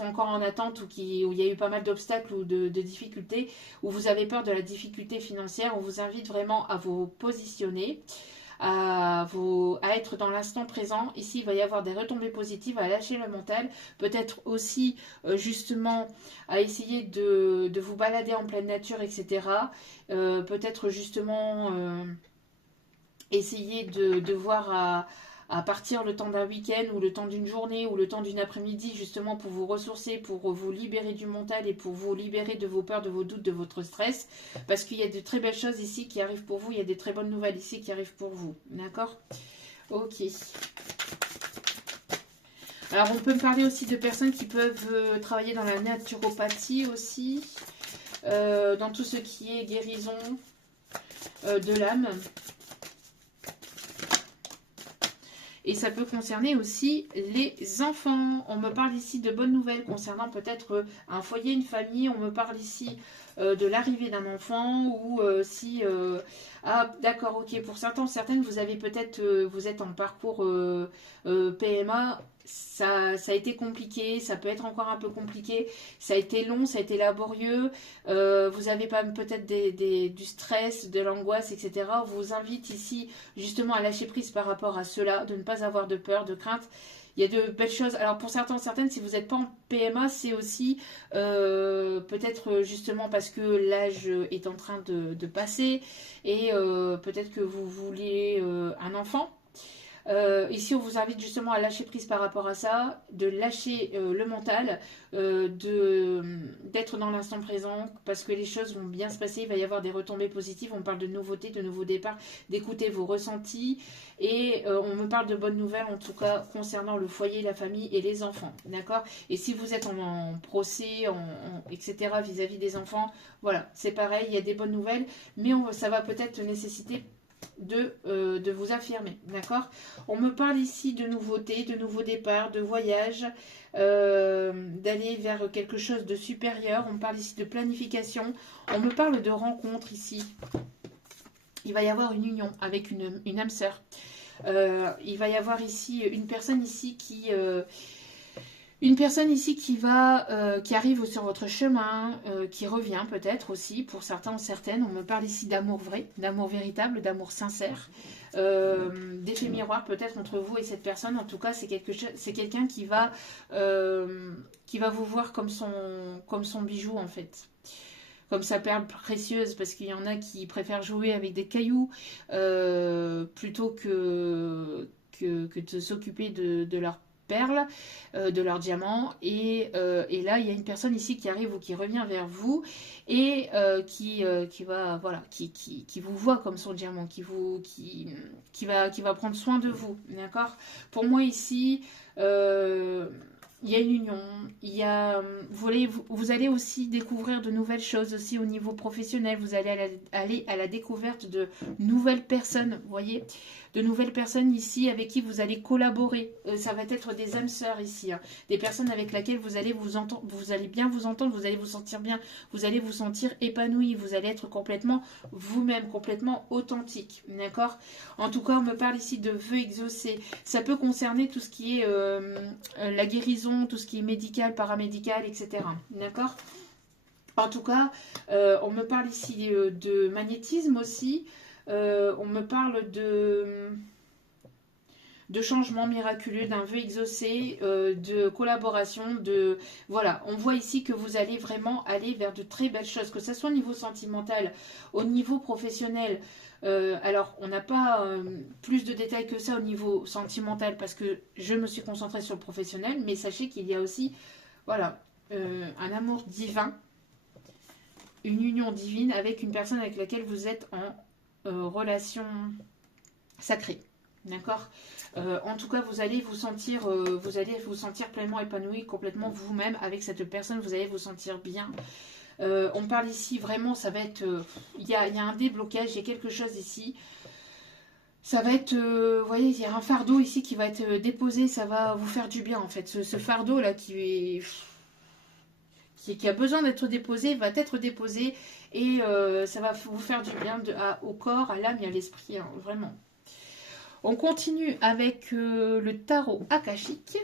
encore en attente, où il y a eu pas mal d'obstacles ou de difficultés, où vous avez peur de la difficulté financière. On vous invite vraiment à vous positionner, à être dans l'instant présent. Ici, il va y avoir des retombées positives, à lâcher le mental, peut-être aussi justement à essayer de vous balader en pleine nature, etc. Peut-être justement essayer de voir à partir le temps d'un week-end ou le temps d'une journée ou le temps d'une après-midi, justement pour vous ressourcer, pour vous libérer du mental et pour vous libérer de vos peurs, de vos doutes, de votre stress, parce qu'il y a de très belles choses ici qui arrivent pour vous, il y a des très bonnes nouvelles ici qui arrivent pour vous, d'accord? Ok. Alors on peut me parler aussi de personnes qui peuvent travailler dans la naturopathie aussi, dans tout ce qui est guérison de l'âme. Et ça peut concerner aussi les enfants. On me parle ici de bonnes nouvelles concernant peut-être un foyer, une famille. On me parle ici de l'arrivée d'un enfant, ou si... ah d'accord, ok. Pour certains, certaines, vous avez peut-être... vous êtes en parcours PMA. Ça a été compliqué, ça peut être encore un peu compliqué, ça a été long, ça a été laborieux, vous avez pas peut-être du stress, de l'angoisse, etc. On vous invite ici justement à lâcher prise par rapport à cela, de ne pas avoir de peur, de crainte. Il y a de belles choses. Alors pour certains, certaines, si vous n'êtes pas en PMA, c'est aussi peut-être justement parce que l'âge est en train de passer, et peut-être que vous vouliez un enfant. Ici, on vous invite justement à lâcher prise par rapport à ça, de lâcher le mental, d'être dans l'instant présent, parce que les choses vont bien se passer, il va y avoir des retombées positives. On parle de nouveautés, de nouveaux départs, d'écouter vos ressentis, et on me parle de bonnes nouvelles, en tout cas concernant le foyer, la famille et les enfants, d'accord? Et si vous êtes en procès, etc., vis-à-vis des enfants, voilà, c'est pareil, il y a des bonnes nouvelles, mais ça va peut-être nécessiter de vous affirmer, d'accord? On me parle ici de nouveautés, de nouveaux départs, de voyages, d'aller vers quelque chose de supérieur. On me parle ici de planification. On me parle de rencontres ici. Il va y avoir une union avec une âme sœur. Il va y avoir ici une personne ici qui... qui arrive sur votre chemin, qui revient peut-être aussi, pour certains ou certaines. On me parle ici d'amour vrai, d'amour véritable, d'amour sincère, d'effet miroir peut-être entre vous et cette personne. En tout cas, c'est quelqu'un qui va vous voir comme son bijou en fait. Comme sa perle précieuse, parce qu'il y en a qui préfèrent jouer avec des cailloux plutôt que de s'occuper de leur perles, de leurs diamants, et là il y a une personne ici qui arrive ou qui revient vers vous, et qui va voilà, qui vous voit comme son diamant, qui va prendre soin de vous, d'accord? Pour moi ici il y a une union, vous allez aussi découvrir de nouvelles choses aussi au niveau professionnel, vous allez aller à la découverte de nouvelles personnes, vous voyez, de nouvelles personnes ici avec qui vous allez collaborer. Ça va être des âmes sœurs ici, hein. Des personnes avec lesquelles vous allez vous entendre, vous allez bien vous entendre, vous allez vous sentir bien, vous allez vous sentir épanoui, vous allez être complètement vous-même, complètement authentique, d'accord? En tout cas, on me parle ici de vœux exaucés. Ça peut concerner tout ce qui est la guérison, tout ce qui est médical, paramédical, etc. D'accord? En tout cas, on me parle ici de magnétisme aussi. On me parle de changement miraculeux, d'un vœu exaucé, de collaboration, voilà, on voit ici que vous allez vraiment aller vers de très belles choses, que ce soit au niveau sentimental, au niveau professionnel. Alors, on n'a pas plus de détails que ça au niveau sentimental parce que je me suis concentrée sur le professionnel, mais sachez qu'il y a aussi, voilà, un amour divin, une union divine avec une personne avec laquelle vous êtes en relation sacrée. D'accord? En tout cas, vous allez vous sentir pleinement épanoui, complètement vous-même avec cette personne. Vous allez vous sentir bien. On parle ici vraiment, ça va être, il y a un déblocage, il y a quelque chose ici. Ça va être, vous voyez, il y a un fardeau ici qui va être déposé. Ça va vous faire du bien en fait. Ce fardeau là qui a besoin d'être déposé va être déposé et ça va vous faire du bien au corps, à l'âme et à l'esprit, hein, vraiment. On continue avec le tarot akashique.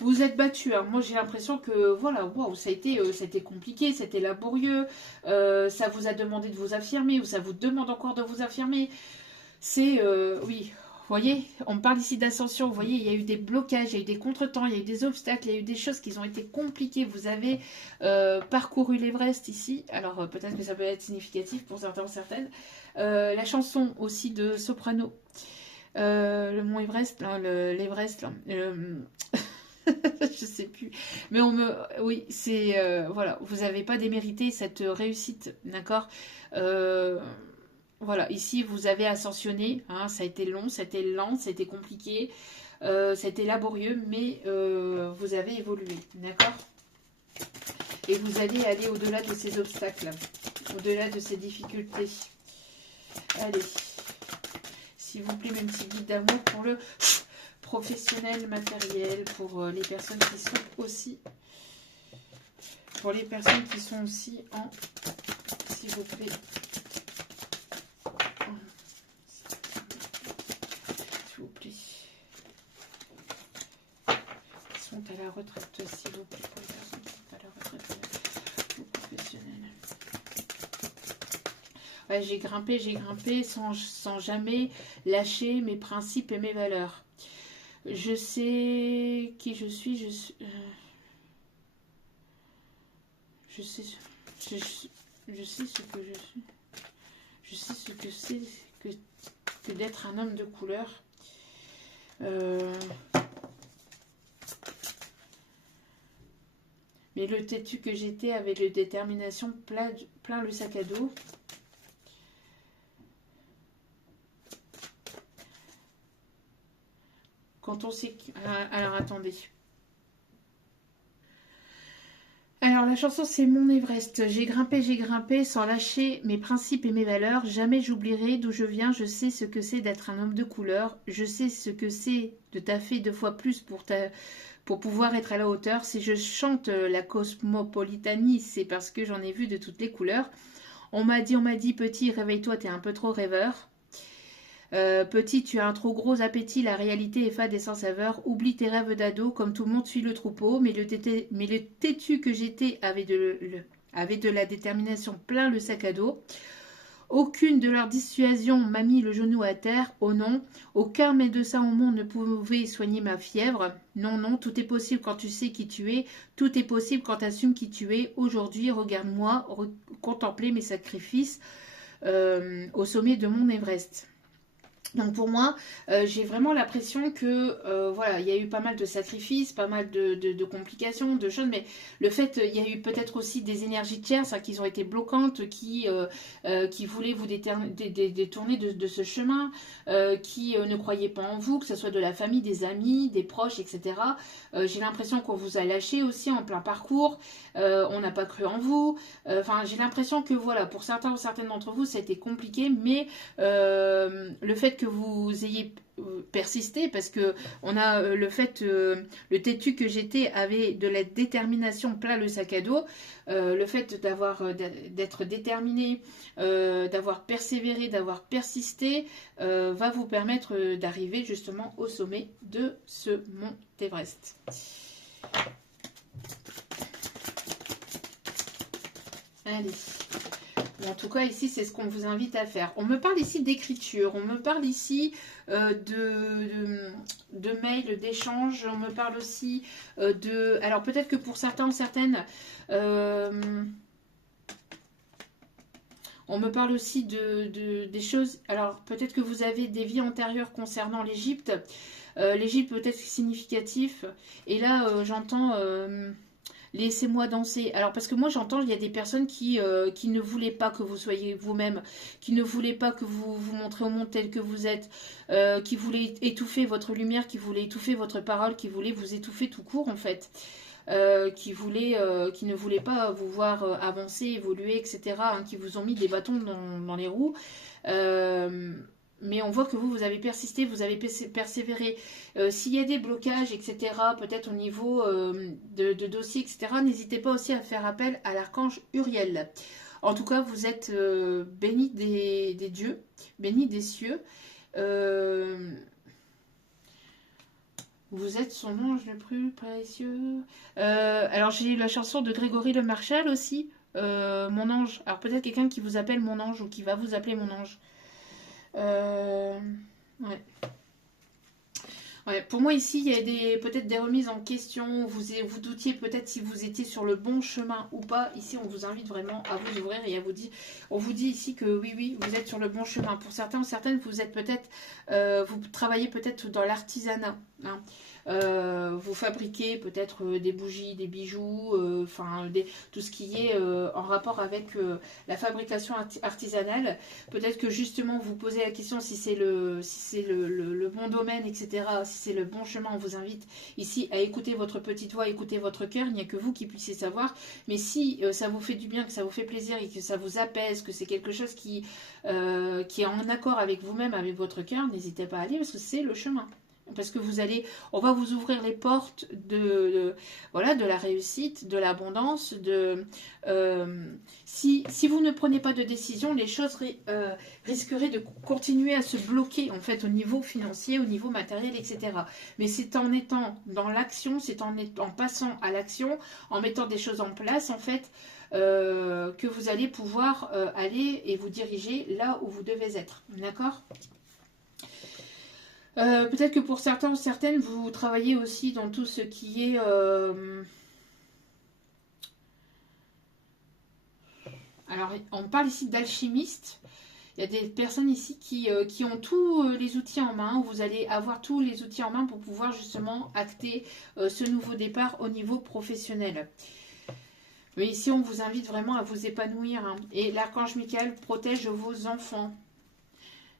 Vous êtes battu, hein. Moi j'ai l'impression que voilà, wow, ça a été compliqué, c'était laborieux, ça vous a demandé de vous affirmer ou ça vous demande encore de vous affirmer. C'est, oui, vous voyez, on parle ici d'ascension, vous voyez, il y a eu des blocages, il y a eu des contretemps, il y a eu des obstacles, il y a eu des choses qui ont été compliquées. Vous avez parcouru l'Everest ici, alors peut-être que ça peut être significatif pour certains, certaines. La chanson aussi de Soprano, le mont Everest, l'Everest, là, je sais plus, mais oui, c'est, voilà, vous n'avez pas démérité cette réussite, d'accord? Voilà, ici vous avez ascensionné, hein, ça a été long, ça a été lent, ça a été compliqué, ça a été laborieux, mais vous avez évolué, d'accord? Et vous allez aller au-delà de ces obstacles, au-delà de ces difficultés. Allez, s'il vous plaît, même petit guide d'amour pour le professionnel, matériel, pour les personnes qui sont aussi, en, s'il vous plaît, à la retraite, s'il vous plaît, pour les personnes qui sont à la retraite, ou professionnels. Ouais, j'ai grimpé sans jamais lâcher mes principes et mes valeurs. Je sais qui je suis, je sais ce que je suis. Je sais ce que c'est que d'être un homme de couleur. Mais le têtu que j'étais avait de détermination plein le sac à dos. Quand on sait... Alors, attendez. Alors, la chanson, c'est Mon Everest. J'ai grimpé sans lâcher mes principes et mes valeurs. Jamais j'oublierai d'où je viens. Je sais ce que c'est d'être un homme de couleur. Je sais ce que c'est de taffer 2 fois plus pour pouvoir être à la hauteur. Si je chante la cosmopolitanie, c'est parce que j'en ai vu de toutes les couleurs. On m'a dit, petit, réveille-toi, t'es un peu trop rêveur. Petit, tu as un trop gros appétit, la réalité est fade et sans saveur. Oublie tes rêves d'ado, comme tout le monde suit le troupeau. Mais le têtu que j'étais avait de la détermination plein le sac à dos. Aucune de leurs dissuasions m'a mis le genou à terre. Oh non, aucun médecin au monde ne pouvait soigner ma fièvre. Non, non, tout est possible quand tu sais qui tu es. Tout est possible quand tu assumes qui tu es. Aujourd'hui, regarde-moi contempler mes sacrifices au sommet de mon Everest. Donc pour moi, j'ai vraiment l'impression que voilà, il y a eu pas mal de sacrifices, pas mal de complications, de choses, mais le fait, il y a eu peut-être aussi des énergies tierces hein, qui ont été bloquantes, qui voulaient vous détourner de ce chemin, qui ne croyaient pas en vous, que ce soit de la famille, des amis, des proches, etc. J'ai l'impression qu'on vous a lâché aussi en plein parcours, on n'a pas cru en vous. Enfin, j'ai l'impression que voilà, pour certains ou certaines d'entre vous, ça a été compliqué, mais le fait que vous ayez persisté, parce que on a le fait, le têtu que j'étais avait de la détermination plein le sac à dos, le fait d'être déterminé, d'avoir persévéré, d'avoir persisté, va vous permettre d'arriver justement au sommet de ce mont Everest. Allez. En tout cas, ici, c'est ce qu'on vous invite à faire. On me parle ici d'écriture, on me parle ici de mails, d'échanges, on me parle aussi de... Alors, peut-être que pour certains ou certaines, on me parle aussi des choses... Alors, peut-être que vous avez des vies antérieures concernant l'Égypte. L'Égypte peut être significatif. Et là, j'entends... Laissez-moi danser. Alors, parce que moi, j'entends, il y a des personnes qui ne voulaient pas que vous soyez vous-même, qui ne voulaient pas que vous vous montrez au monde tel que vous êtes, qui voulaient étouffer votre lumière, qui voulaient étouffer votre parole, qui voulaient vous étouffer tout court, en fait. Qui ne voulaient pas vous voir avancer, évoluer, etc., hein, qui vous ont mis des bâtons dans les roues. Mais on voit que vous avez persisté, vous avez persévéré. S'il y a des blocages, etc., peut-être au niveau de dossiers, etc., n'hésitez pas aussi à faire appel à l'archange Uriel. En tout cas, vous êtes béni des dieux, béni des cieux. Vous êtes son ange le plus précieux. Alors, j'ai eu la chanson de Grégory Le Marchal aussi, Mon ange. Alors, peut-être quelqu'un qui vous appelle mon ange ou qui va vous appeler mon ange. Ouais. Ouais, pour moi ici, il y a peut-être des remises en question. Vous doutiez peut-être si vous étiez sur le bon chemin ou pas. Ici, on vous invite vraiment à vous ouvrir et à vous dire. On vous dit ici que oui, vous êtes sur le bon chemin. Pour certains ou certaines, vous êtes peut-être, vous travaillez peut-être dans l'artisanat. Hein. Vous fabriquez peut-être des bougies, des bijoux, enfin tout ce qui est en rapport avec la fabrication artisanale. Peut-être que justement vous posez la question si c'est le bon domaine, etc. Si c'est le bon chemin, on vous invite ici à écouter votre petite voix, écouter votre cœur. Il n'y a que vous qui puissiez savoir. Mais si ça vous fait du bien, que ça vous fait plaisir et que ça vous apaise, que c'est quelque chose qui est en accord avec vous-même, avec votre cœur, n'hésitez pas à aller parce que c'est le chemin. Parce que on va vous ouvrir les portes voilà, de la réussite, de l'abondance. Si vous ne prenez pas de décision, les choses risqueraient de continuer à se bloquer en fait au niveau financier, au niveau matériel, etc. Mais c'est en étant dans l'action, c'est en passant à l'action, en mettant des choses en place en fait, que vous allez pouvoir aller et vous diriger là où vous devez être. D'accord ? Peut-être que pour certains ou certaines, vous travaillez aussi dans tout ce qui est... Alors, on parle ici d'alchimiste. Il y a des personnes ici qui ont tous les outils en main. Vous allez avoir tous les outils en main pour pouvoir justement acter ce nouveau départ au niveau professionnel. Mais ici, on vous invite vraiment à vous épanouir. Hein. Et l'archange Michael protège vos enfants.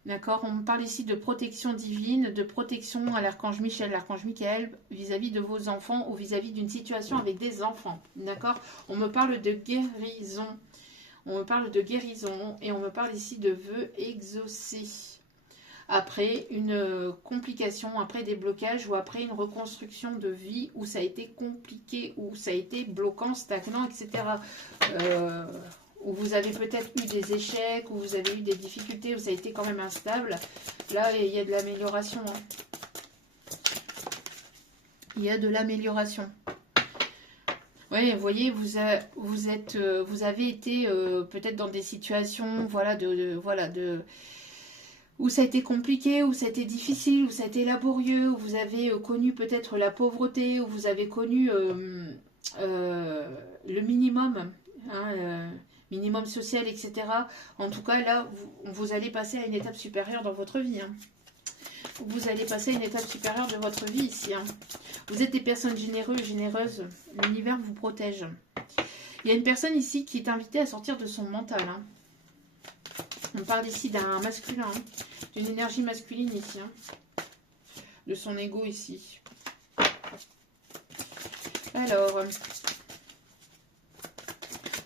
D'accord, on me parle ici de protection divine, de protection à l'archange Michel, l'archange Michael vis-à-vis de vos enfants ou vis-à-vis d'une situation avec des enfants. D'accord, on me parle de guérison. On me parle de guérison et on me parle ici de vœux exaucés. Après une complication, après des blocages ou après une reconstruction de vie où ça a été compliqué, où ça a été bloquant, stagnant, etc. Où vous avez peut-être eu des échecs, où vous avez eu des difficultés, où ça a été quand même instable. Là, il y a de l'amélioration. Hein. Il y a de l'amélioration. Oui, vous voyez, vous avez été peut-être dans des situations, voilà, où ça a été compliqué, où ça a été difficile, où ça a été laborieux, où vous avez connu peut-être la pauvreté, où vous avez connu le minimum, hein, minimum social, etc. En tout cas, là, vous allez passer à une étape supérieure dans votre vie. Hein. Vous allez passer à une étape supérieure de votre vie ici. Hein. Vous êtes des personnes généreuses et généreuses. L'univers vous protège. Il y a une personne ici qui est invitée à sortir de son mental. Hein. On parle ici d'un masculin, hein, d'une énergie masculine ici. Hein, de son ego ici. Alors,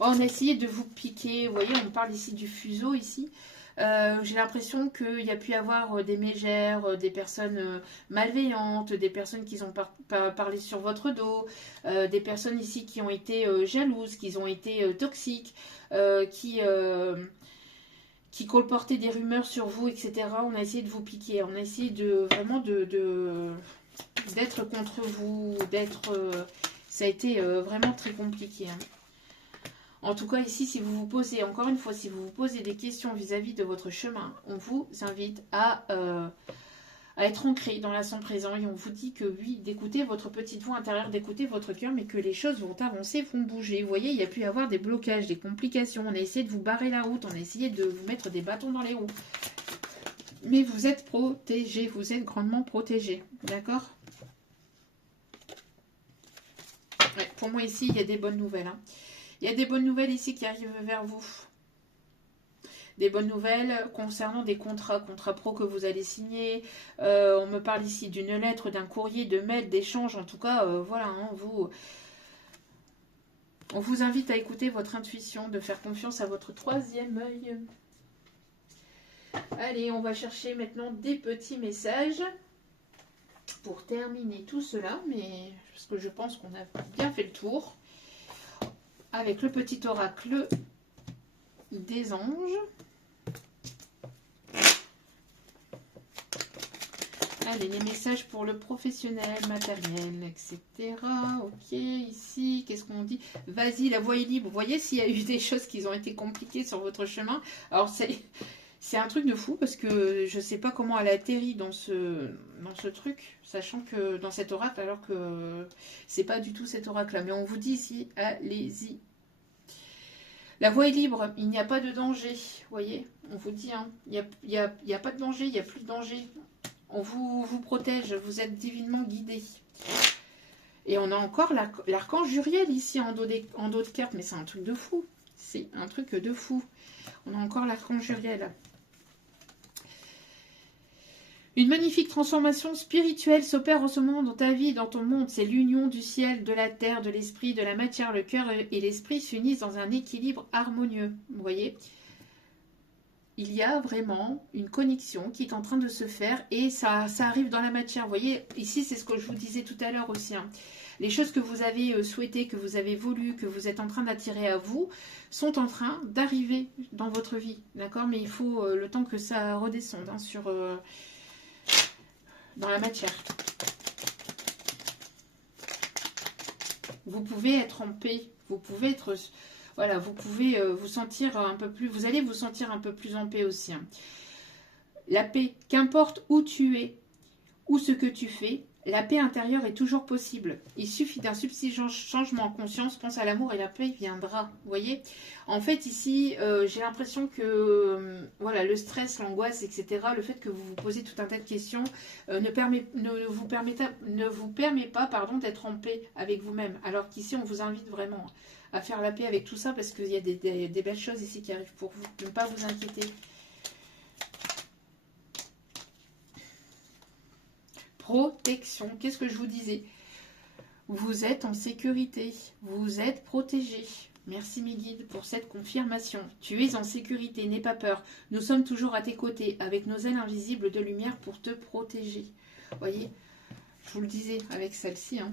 on a essayé de vous piquer. Vous voyez, on parle ici du fuseau ici. J'ai l'impression qu'il y a pu y avoir des mégères, des personnes malveillantes, des personnes qui ont parlé sur votre dos, des personnes ici qui ont été jalouses, qui ont été toxiques, qui colportaient des rumeurs sur vous, etc. On a essayé de vous piquer, on a essayé de vraiment d'être contre vous, ça a été vraiment très compliqué. Hein. En tout cas, ici, si vous vous posez, encore une fois, si vous vous posez des questions vis-à-vis de votre chemin, on vous invite à être ancré dans l'instant présent et on vous dit que oui, d'écouter votre petite voix intérieure, d'écouter votre cœur, mais que les choses vont avancer, vont bouger. Vous voyez, il y a pu y avoir des blocages, des complications. On a essayé de vous barrer la route, on a essayé de vous mettre des bâtons dans les roues. Mais vous êtes protégés, vous êtes grandement protégés. D'accord ? Ouais, pour moi, ici, il y a des bonnes nouvelles. Hein. Il y a des bonnes nouvelles ici qui arrivent vers vous. Des bonnes nouvelles concernant des contrats pro que vous allez signer. On me parle ici d'une lettre, d'un courrier, de mail, d'échange. En tout cas, voilà, hein, on vous invite à écouter votre intuition, de faire confiance à votre troisième œil. Allez, on va chercher maintenant des petits messages pour terminer tout cela. Mais parce que je pense qu'on a bien fait le tour. Avec le petit oracle des anges. Allez, les messages pour le professionnel, matériel, etc. Ok, ici, qu'est-ce qu'on dit? Vas-y, la voie est libre. Vous voyez s'il y a eu des choses qui ont été compliquées sur votre chemin. Alors, c'est un truc de fou parce que je ne sais pas comment elle a atterri dans ce truc, sachant que dans cet oracle, alors que c'est pas du tout cet oracle-là. Mais on vous dit ici, allez-y. La voie est libre, il n'y a pas de danger, vous voyez, on vous dit, hein, il n'y a pas de danger, il n'y a plus de danger. On vous protège, vous êtes divinement guidé. Et on a encore l'archange Uriel ici en dos de carte, mais c'est un truc de fou. C'est un truc de fou. On a encore l'archange Uriel. Une magnifique transformation spirituelle s'opère en ce moment dans ta vie, dans ton monde. C'est l'union du ciel, de la terre, de l'esprit, de la matière. Le cœur et l'esprit s'unissent dans un équilibre harmonieux. Vous voyez ? Il y a vraiment une connexion qui est en train de se faire et ça arrive dans la matière. Vous voyez, ici, c'est ce que je vous disais tout à l'heure aussi. Hein. Les choses que vous avez souhaitées, que vous avez voulu, que vous êtes en train d'attirer à vous, sont en train d'arriver dans votre vie. D'accord ? Mais il faut le temps que ça redescende hein, dans la matière. Vous pouvez être en paix. Vous pouvez être... Voilà, vous pouvez vous sentir un peu plus... Vous allez vous sentir un peu plus en paix aussi. Hein. La paix, qu'importe où tu es, ou ce que tu fais, la paix intérieure est toujours possible. Il suffit d'un subtil changement en conscience, pense à l'amour et la paix viendra. Vous voyez ? En fait, ici, j'ai l'impression que voilà, le stress, l'angoisse, etc., le fait que vous vous posez tout un tas de questions ne vous permet pas d'être en paix avec vous-même. Alors qu'ici, on vous invite vraiment à faire la paix avec tout ça parce qu'il y a des belles choses ici qui arrivent pour vous. Ne pas vous inquiéter. Protection. Qu'est-ce que je vous disais? Vous êtes en sécurité. Vous êtes protégé. Merci mes guides pour cette confirmation. Tu es en sécurité, n'aie pas peur. Nous sommes toujours à tes côtés avec nos ailes invisibles de lumière pour te protéger. Voyez, je vous le disais avec celle-ci. Hein.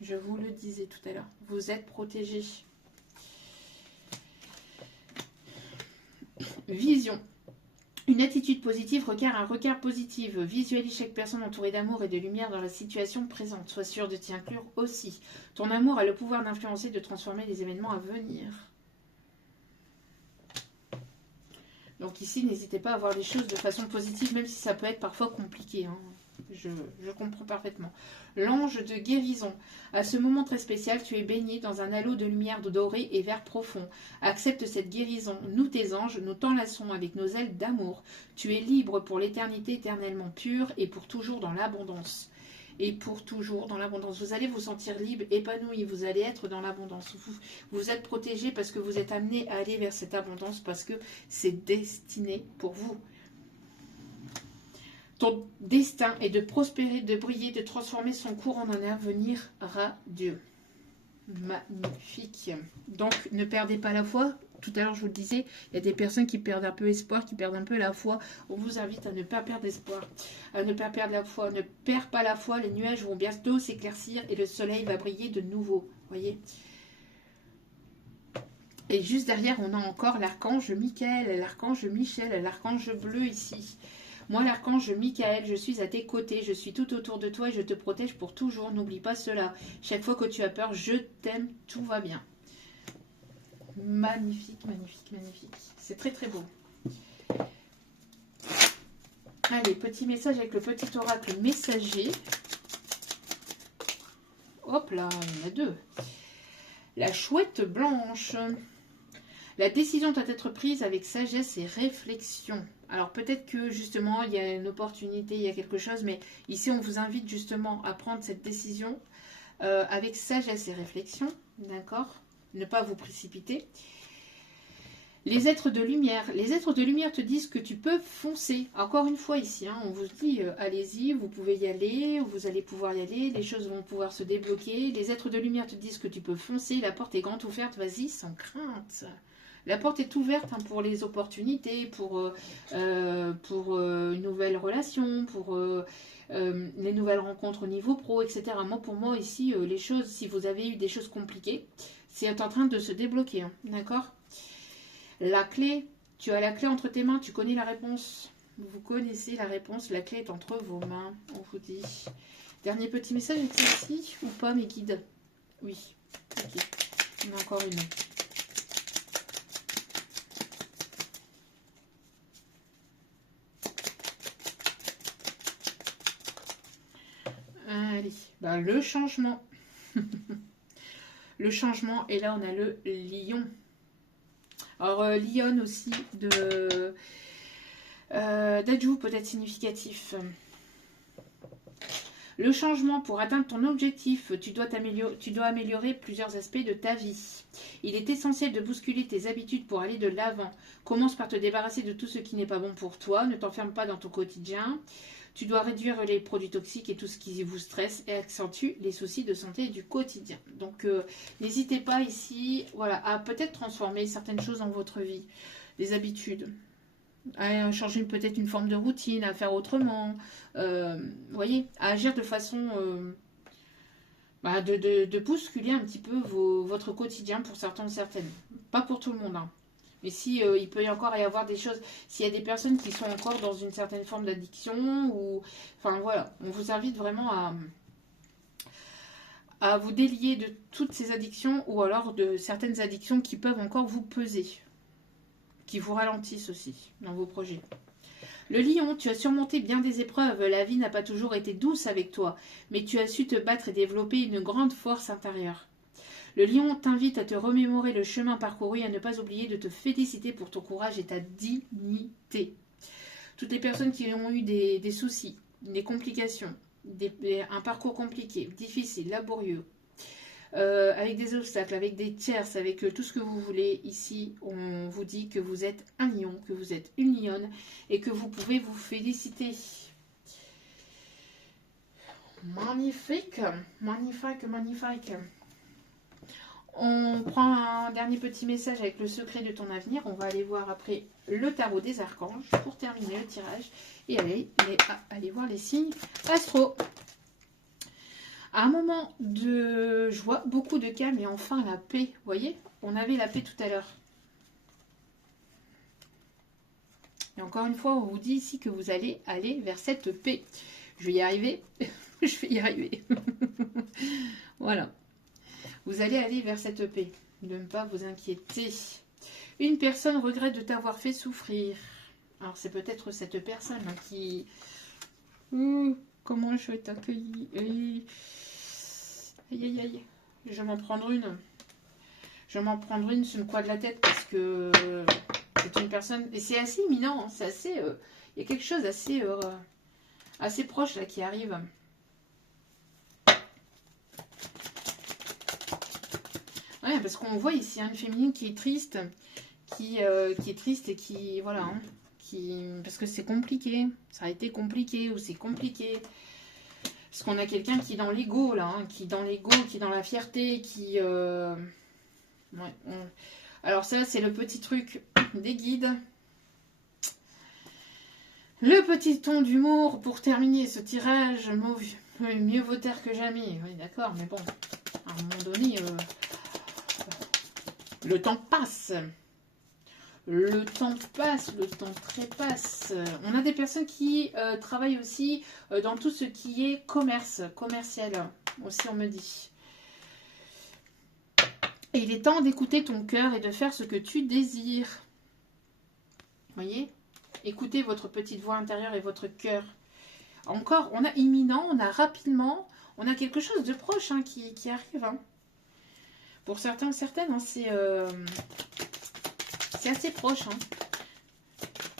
Je vous le disais tout à l'heure. Vous êtes protégé. Vision. Une attitude positive requiert un regard positif. Visualise chaque personne entourée d'amour et de lumière dans la situation présente. Sois sûr de t'y inclure aussi. Ton amour a le pouvoir d'influencer et de transformer les événements à venir. Donc ici, n'hésitez pas à voir les choses de façon positive, même si ça peut être parfois compliqué. Hein. je comprends parfaitement. L'ange de guérison. À ce moment très spécial, tu es baigné dans un halo de lumière dorée et vert profond. Accepte cette guérison. Nous, tes anges, nous t'enlaçons avec nos ailes d'amour. Tu es libre pour l'éternité, éternellement pure et pour toujours dans l'abondance. Et pour toujours dans l'abondance. Vous allez vous sentir libre, épanoui, vous allez être dans l'abondance. Vous êtes protégé parce que vous êtes amené à aller vers cette abondance, parce que c'est destiné pour vous. Ton destin est de prospérer, de briller, de transformer son cours en un avenir radieux. Magnifique. Donc, ne perdez pas la foi. Tout à l'heure, je vous le disais, il y a des personnes qui perdent un peu espoir, qui perdent un peu la foi. On vous invite à ne pas perdre espoir, à ne pas perdre la foi. Ne perds pas la foi, les nuages vont bientôt s'éclaircir et le soleil va briller de nouveau. Voyez ? Et juste derrière, on a encore l'archange Michael, l'archange Michel, l'archange bleu ici. Moi, l'archange Michael, je suis à tes côtés, je suis tout autour de toi et je te protège pour toujours. N'oublie pas cela. Chaque fois que tu as peur, je t'aime, tout va bien. Magnifique, magnifique, magnifique. C'est très, très beau. Allez, petit message avec le petit oracle messager. Hop là, il y en a deux. La chouette blanche. La décision doit être prise avec sagesse et réflexion. Alors peut-être que justement il y a une opportunité, il y a quelque chose, mais ici on vous invite justement à prendre cette décision avec sagesse et réflexion, d'accord ? Ne pas vous précipiter. Les êtres de lumière te disent que tu peux foncer. Encore une fois ici, hein, on vous dit allez-y, vous pouvez y aller, vous allez pouvoir y aller, les choses vont pouvoir se débloquer. Les êtres de lumière te disent que tu peux foncer, la porte est grande ouverte, vas-y sans crainte. La porte est ouverte hein, pour les opportunités, pour une nouvelle relation, pour les nouvelles rencontres au niveau pro, etc. Moi, pour moi, ici, les choses, si vous avez eu des choses compliquées, c'est en train de se débloquer, hein, d'accord ? La clé, tu as la clé entre tes mains, tu connais la réponse. Vous connaissez la réponse, la clé est entre vos mains, on vous dit. Dernier petit message, est ici ou pas, mes guides? Oui, ok. Il y en a encore une. Allez, bah, le changement. Le changement, et là on a le lion. Alors, lion aussi d'ajout peut-être significatif. Le changement, pour atteindre ton objectif, tu dois améliorer plusieurs aspects de ta vie. Il est essentiel de bousculer tes habitudes pour aller de l'avant. Commence par te débarrasser de tout ce qui n'est pas bon pour toi. Ne t'enferme pas dans ton quotidien. Tu dois réduire les produits toxiques et tout ce qui vous stresse et accentue les soucis de santé du quotidien. Donc, n'hésitez pas ici à peut-être transformer certaines choses dans votre vie. Les habitudes. À changer peut-être une forme de routine, à faire autrement. Voyez, à agir de façon... de bousculer un petit peu votre quotidien pour certains ou certaines. Pas pour tout le monde, hein. Mais si il peut y encore y avoir des choses, s'il y a des personnes qui sont encore dans une certaine forme d'addiction, ou enfin voilà, on vous invite vraiment à vous délier de toutes ces addictions, ou alors de certaines addictions qui peuvent encore vous peser, qui vous ralentissent aussi dans vos projets. Le lion, tu as surmonté bien des épreuves, la vie n'a pas toujours été douce avec toi, mais tu as su te battre et développer une grande force intérieure. Le lion t'invite à te remémorer le chemin parcouru et à ne pas oublier de te féliciter pour ton courage et ta dignité. Toutes les personnes qui ont eu des soucis, des complications, un parcours compliqué, difficile, laborieux, avec des obstacles, avec des tierces, avec tout ce que vous voulez, ici on vous dit que vous êtes un lion, que vous êtes une lionne et que vous pouvez vous féliciter. Magnifique, magnifique, magnifique. On prend un dernier petit message avec le secret de ton avenir. On va aller voir après le tarot des archanges pour terminer le tirage et aller voir les signes astro. À un moment de joie, beaucoup de calme et enfin la paix. Vous voyez, on avait la paix tout à l'heure. Et encore une fois, on vous dit ici que vous allez aller vers cette paix. Je vais y arriver. Je vais y arriver. Voilà. Vous allez aller vers cette paix. Ne pas vous inquiéter. Une personne regrette de t'avoir fait souffrir. Alors c'est peut-être cette personne qui Comment je vais t'accueillir? Aïe, aïe, aïe. Je vais m'en prendre une. Je vais m'en prendre une sur le coin de la tête parce que c'est une personne... Et c'est assez imminent, hein, c'est assez... Il y a quelque chose assez, assez proche là qui arrive. Ouais, parce qu'on voit ici une féminine qui est triste. Qui est triste et qui... Voilà, hein, parce que c'est compliqué. Ça a été compliqué ou c'est compliqué. Parce qu'on a quelqu'un qui est dans l'ego, là. Hein, qui est dans l'ego, qui est dans la fierté, qui... Ouais, alors ça, c'est le petit truc des guides. Le petit ton d'humour pour terminer ce tirage. Mieux vaut taire que jamais. Oui, d'accord, mais bon, à un moment donné, le temps passe. Le temps passe, le temps trépasse. On a des personnes qui travaillent aussi dans tout ce qui est commercial. Aussi, on me dit. Et il est temps d'écouter ton cœur et de faire ce que tu désires. Voyez? Écoutez votre petite voix intérieure et votre cœur. Encore, on a imminent, on a rapidement, on a quelque chose de proche hein, qui arrive. Hein. Pour certains, certaines, hein, c'est assez proche. Hein.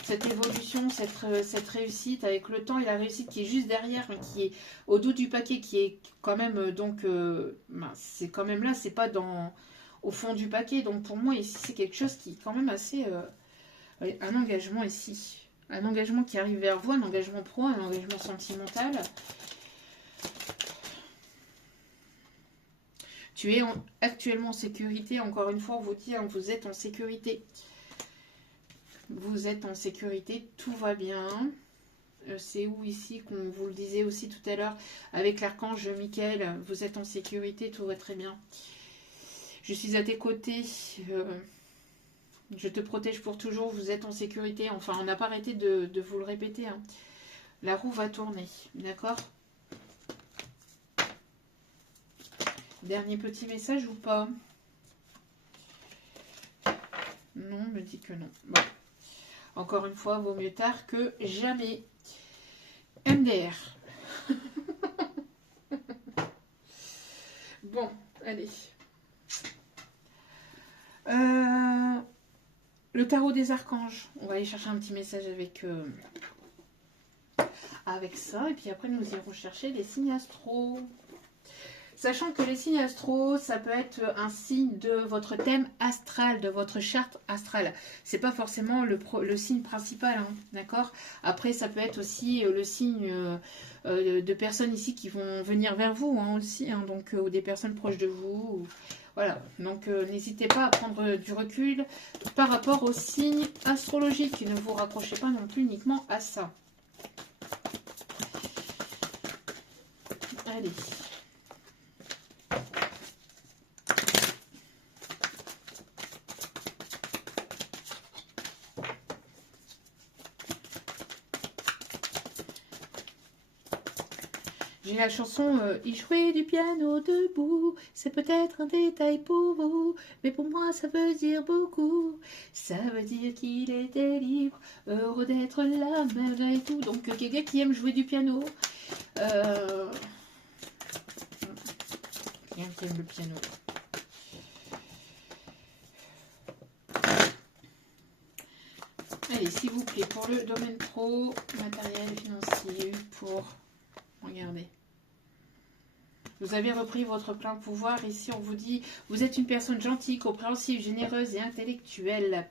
Cette évolution, cette réussite avec le temps et la réussite qui est juste derrière, mais qui est au dos du paquet, qui est quand même, donc, c'est quand même là, c'est pas au fond du paquet. Donc pour moi, ici, c'est quelque chose qui est quand même assez... un engagement ici. Un engagement qui arrive vers vous, un engagement pro, un engagement sentimental. Tu es actuellement en sécurité. Encore une fois, on vous dit, hein, vous êtes en sécurité. Vous êtes en sécurité, tout va bien. C'est où ici qu'on vous le disait aussi tout à l'heure avec l'archange Michael. Vous êtes en sécurité, tout va très bien. Je suis à tes côtés. Je te protège pour toujours, vous êtes en sécurité. Enfin, on n'a pas arrêté de vous le répéter. Hein. La roue va tourner, d'accord? Dernier petit message ou pas? Non, on me dit que non. Bon. Encore une fois, vaut mieux tard que jamais. MDR. Bon, allez. Le tarot des archanges. On va aller chercher un petit message avec ça. Et puis après, nous irons chercher les signes astro. Sachant que les signes astro, ça peut être un signe de votre thème astral, de votre charte astrale. C'est pas forcément le signe principal, hein, d'accord? Après, ça peut être aussi le signe de personnes ici qui vont venir vers vous, hein, aussi, hein, donc, ou des personnes proches de vous. Voilà, donc n'hésitez pas à prendre du recul par rapport aux signes astrologiques. Ne vous raccrochez pas non plus uniquement à ça. Allez. J'ai la chanson Il jouait du piano debout, c'est peut-être un détail pour vous, mais pour moi ça veut dire beaucoup. Ça veut dire qu'il était libre, heureux d'être là malgré tout. Donc quelqu'un qui aime jouer du piano. Quelqu'un qui aime le piano. Allez, s'il vous plaît, pour le domaine pro, matériel, financier, pour... Regardez. Vous avez repris votre plein pouvoir. Ici, on vous dit, vous êtes une personne gentille, compréhensive, généreuse et intellectuelle.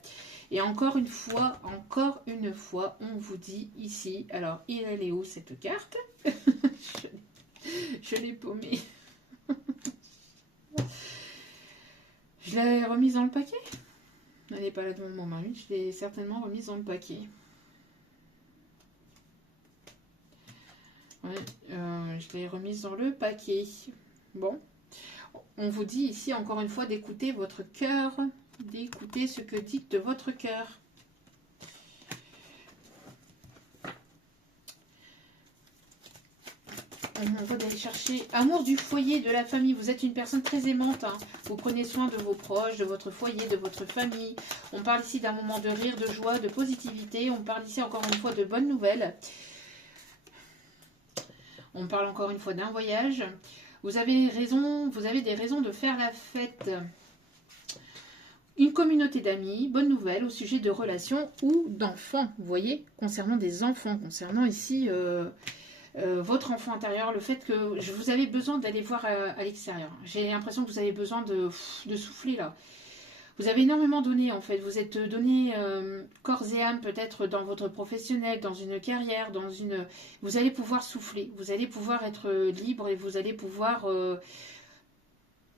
Et encore une fois, on vous dit ici, alors, elle est où cette carte? Je l'ai paumée. Je l'ai remise dans le paquet? Elle n'est pas là devant mon mari. Je l'ai certainement remise dans le paquet. Ouais, je l'ai remise dans le paquet. Bon, on vous dit ici encore une fois d'écouter votre cœur, d'écouter ce que dicte votre cœur. On va aller chercher amour du foyer, de la famille. Vous êtes une personne très aimante. Hein. Vous prenez soin de vos proches, de votre foyer, de votre famille. On parle ici d'un moment de rire, de joie, de positivité. On parle ici encore une fois de bonnes nouvelles. On parle encore une fois d'un voyage. Vous avez raison, vous avez des raisons de faire la fête. Une communauté d'amis, bonne nouvelle au sujet de relations ou d'enfants, vous voyez, concernant des enfants, concernant ici votre enfant intérieur, le fait que vous avez besoin d'aller voir à l'extérieur. J'ai l'impression que vous avez besoin de souffler là. Vous avez énormément donné en fait, vous êtes donné corps et âme peut-être dans votre professionnel, dans une carrière, dans une... Vous allez pouvoir souffler, vous allez pouvoir être libre et vous allez pouvoir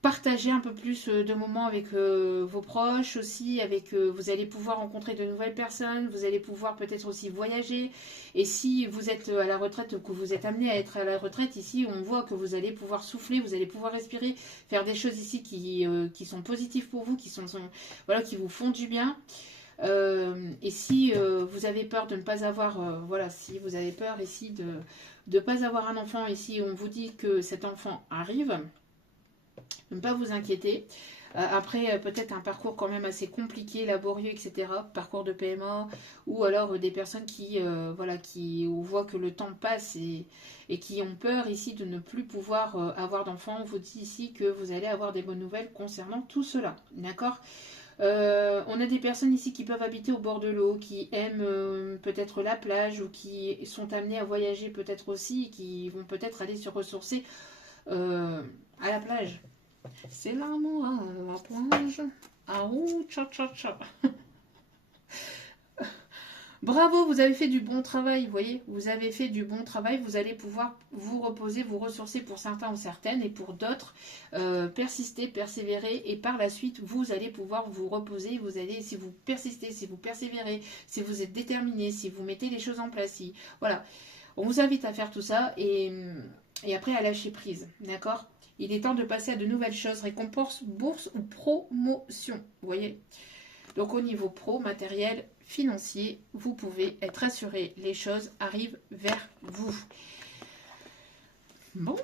partager un peu plus de moments avec vos proches aussi, avec vous allez pouvoir rencontrer de nouvelles personnes, vous allez pouvoir peut-être aussi voyager. Et si vous êtes à la retraite ou que vous êtes amené à être à la retraite, ici on voit que vous allez pouvoir souffler, vous allez pouvoir respirer, faire des choses ici qui sont positives pour vous, voilà, qui vous font du bien. Et si vous avez peur de ne pas avoir, voilà, si vous avez peur ici de ne pas avoir un enfant, ici on vous dit que cet enfant arrive, ne pas vous inquiéter. Après, peut-être un parcours quand même assez compliqué, laborieux, etc. Parcours de PMA, ou alors des personnes voilà, on voit que le temps passe et qui ont peur ici de ne plus pouvoir avoir d'enfants. On vous dit ici que vous allez avoir des bonnes nouvelles concernant tout cela. D'accord ? On a des personnes ici qui peuvent habiter au bord de l'eau, qui aiment peut-être la plage, ou qui sont amenées à voyager peut-être aussi, qui vont peut-être aller se ressourcer à la plage. C'est l'amour à la plage. Ah ouh, tcha tcha tcha. Bravo, vous avez fait du bon travail, vous voyez. Vous avez fait du bon travail. Vous allez pouvoir vous reposer, vous ressourcer pour certains ou certaines. Et pour d'autres, persister, persévérer. Et par la suite, vous allez pouvoir vous reposer. Vous allez, si vous persistez, si vous persévérez, si vous êtes déterminé, si vous mettez les choses en place. Voilà. On vous invite à faire tout ça. Et après, à lâcher prise. D'accord ? Il est temps de passer à de nouvelles choses, récompenses, bourse ou promotion. Vous voyez ? Donc au niveau pro, matériel, financier, vous pouvez être assuré. Les choses arrivent vers vous. Bon.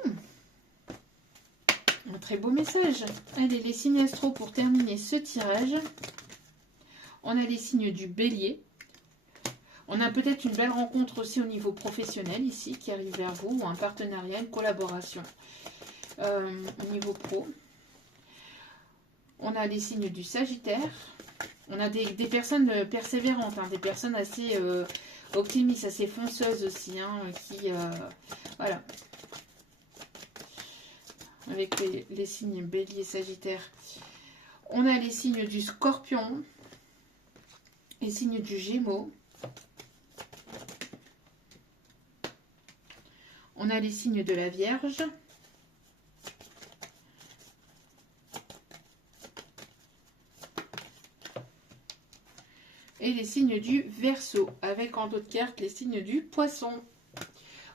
Un très beau message. Allez, les signes astro pour terminer ce tirage. On a les signes du bélier. On a peut-être une belle rencontre aussi au niveau professionnel ici qui arrive vers vous, ou un partenariat, une collaboration. Au niveau pro, on a les signes du Sagittaire. On a des personnes persévérantes, hein, des personnes assez optimistes, assez fonceuses aussi, hein, qui voilà, avec les signes Bélier, Sagittaire. On a les signes du Scorpion, les signes du Gémeaux. On a les signes de la Vierge. Et les signes du Verseau, avec en d'autres cartes les signes du Poisson.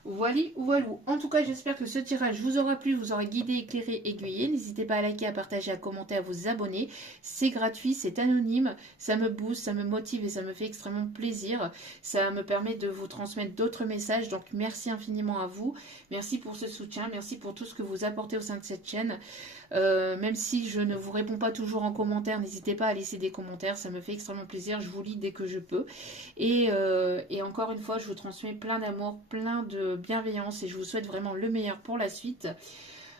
Voilà, voilou. En tout cas, j'espère que ce tirage vous aura plu, vous aura guidé, éclairé, aiguillé. N'hésitez pas à liker, à partager, à commenter, à vous abonner. C'est gratuit, c'est anonyme. Ça me booste, ça me motive et ça me fait extrêmement plaisir. Ça me permet de vous transmettre d'autres messages. Donc, merci infiniment à vous. Merci pour ce soutien. Merci pour tout ce que vous apportez au sein de cette chaîne. Même si je ne vous réponds pas toujours en commentaire, n'hésitez pas à laisser des commentaires. Ça me fait extrêmement plaisir. Je vous lis dès que je peux. Et encore une fois, je vous transmets plein d'amour, plein de bienveillance et je vous souhaite vraiment le meilleur pour la suite.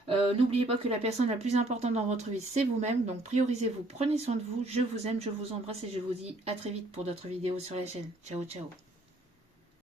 N'oubliez pas que la personne la plus importante dans votre vie, c'est vous-même. Donc priorisez-vous, prenez soin de vous. Je vous aime, je vous embrasse et je vous dis à très vite pour d'autres vidéos sur la chaîne. Ciao, ciao.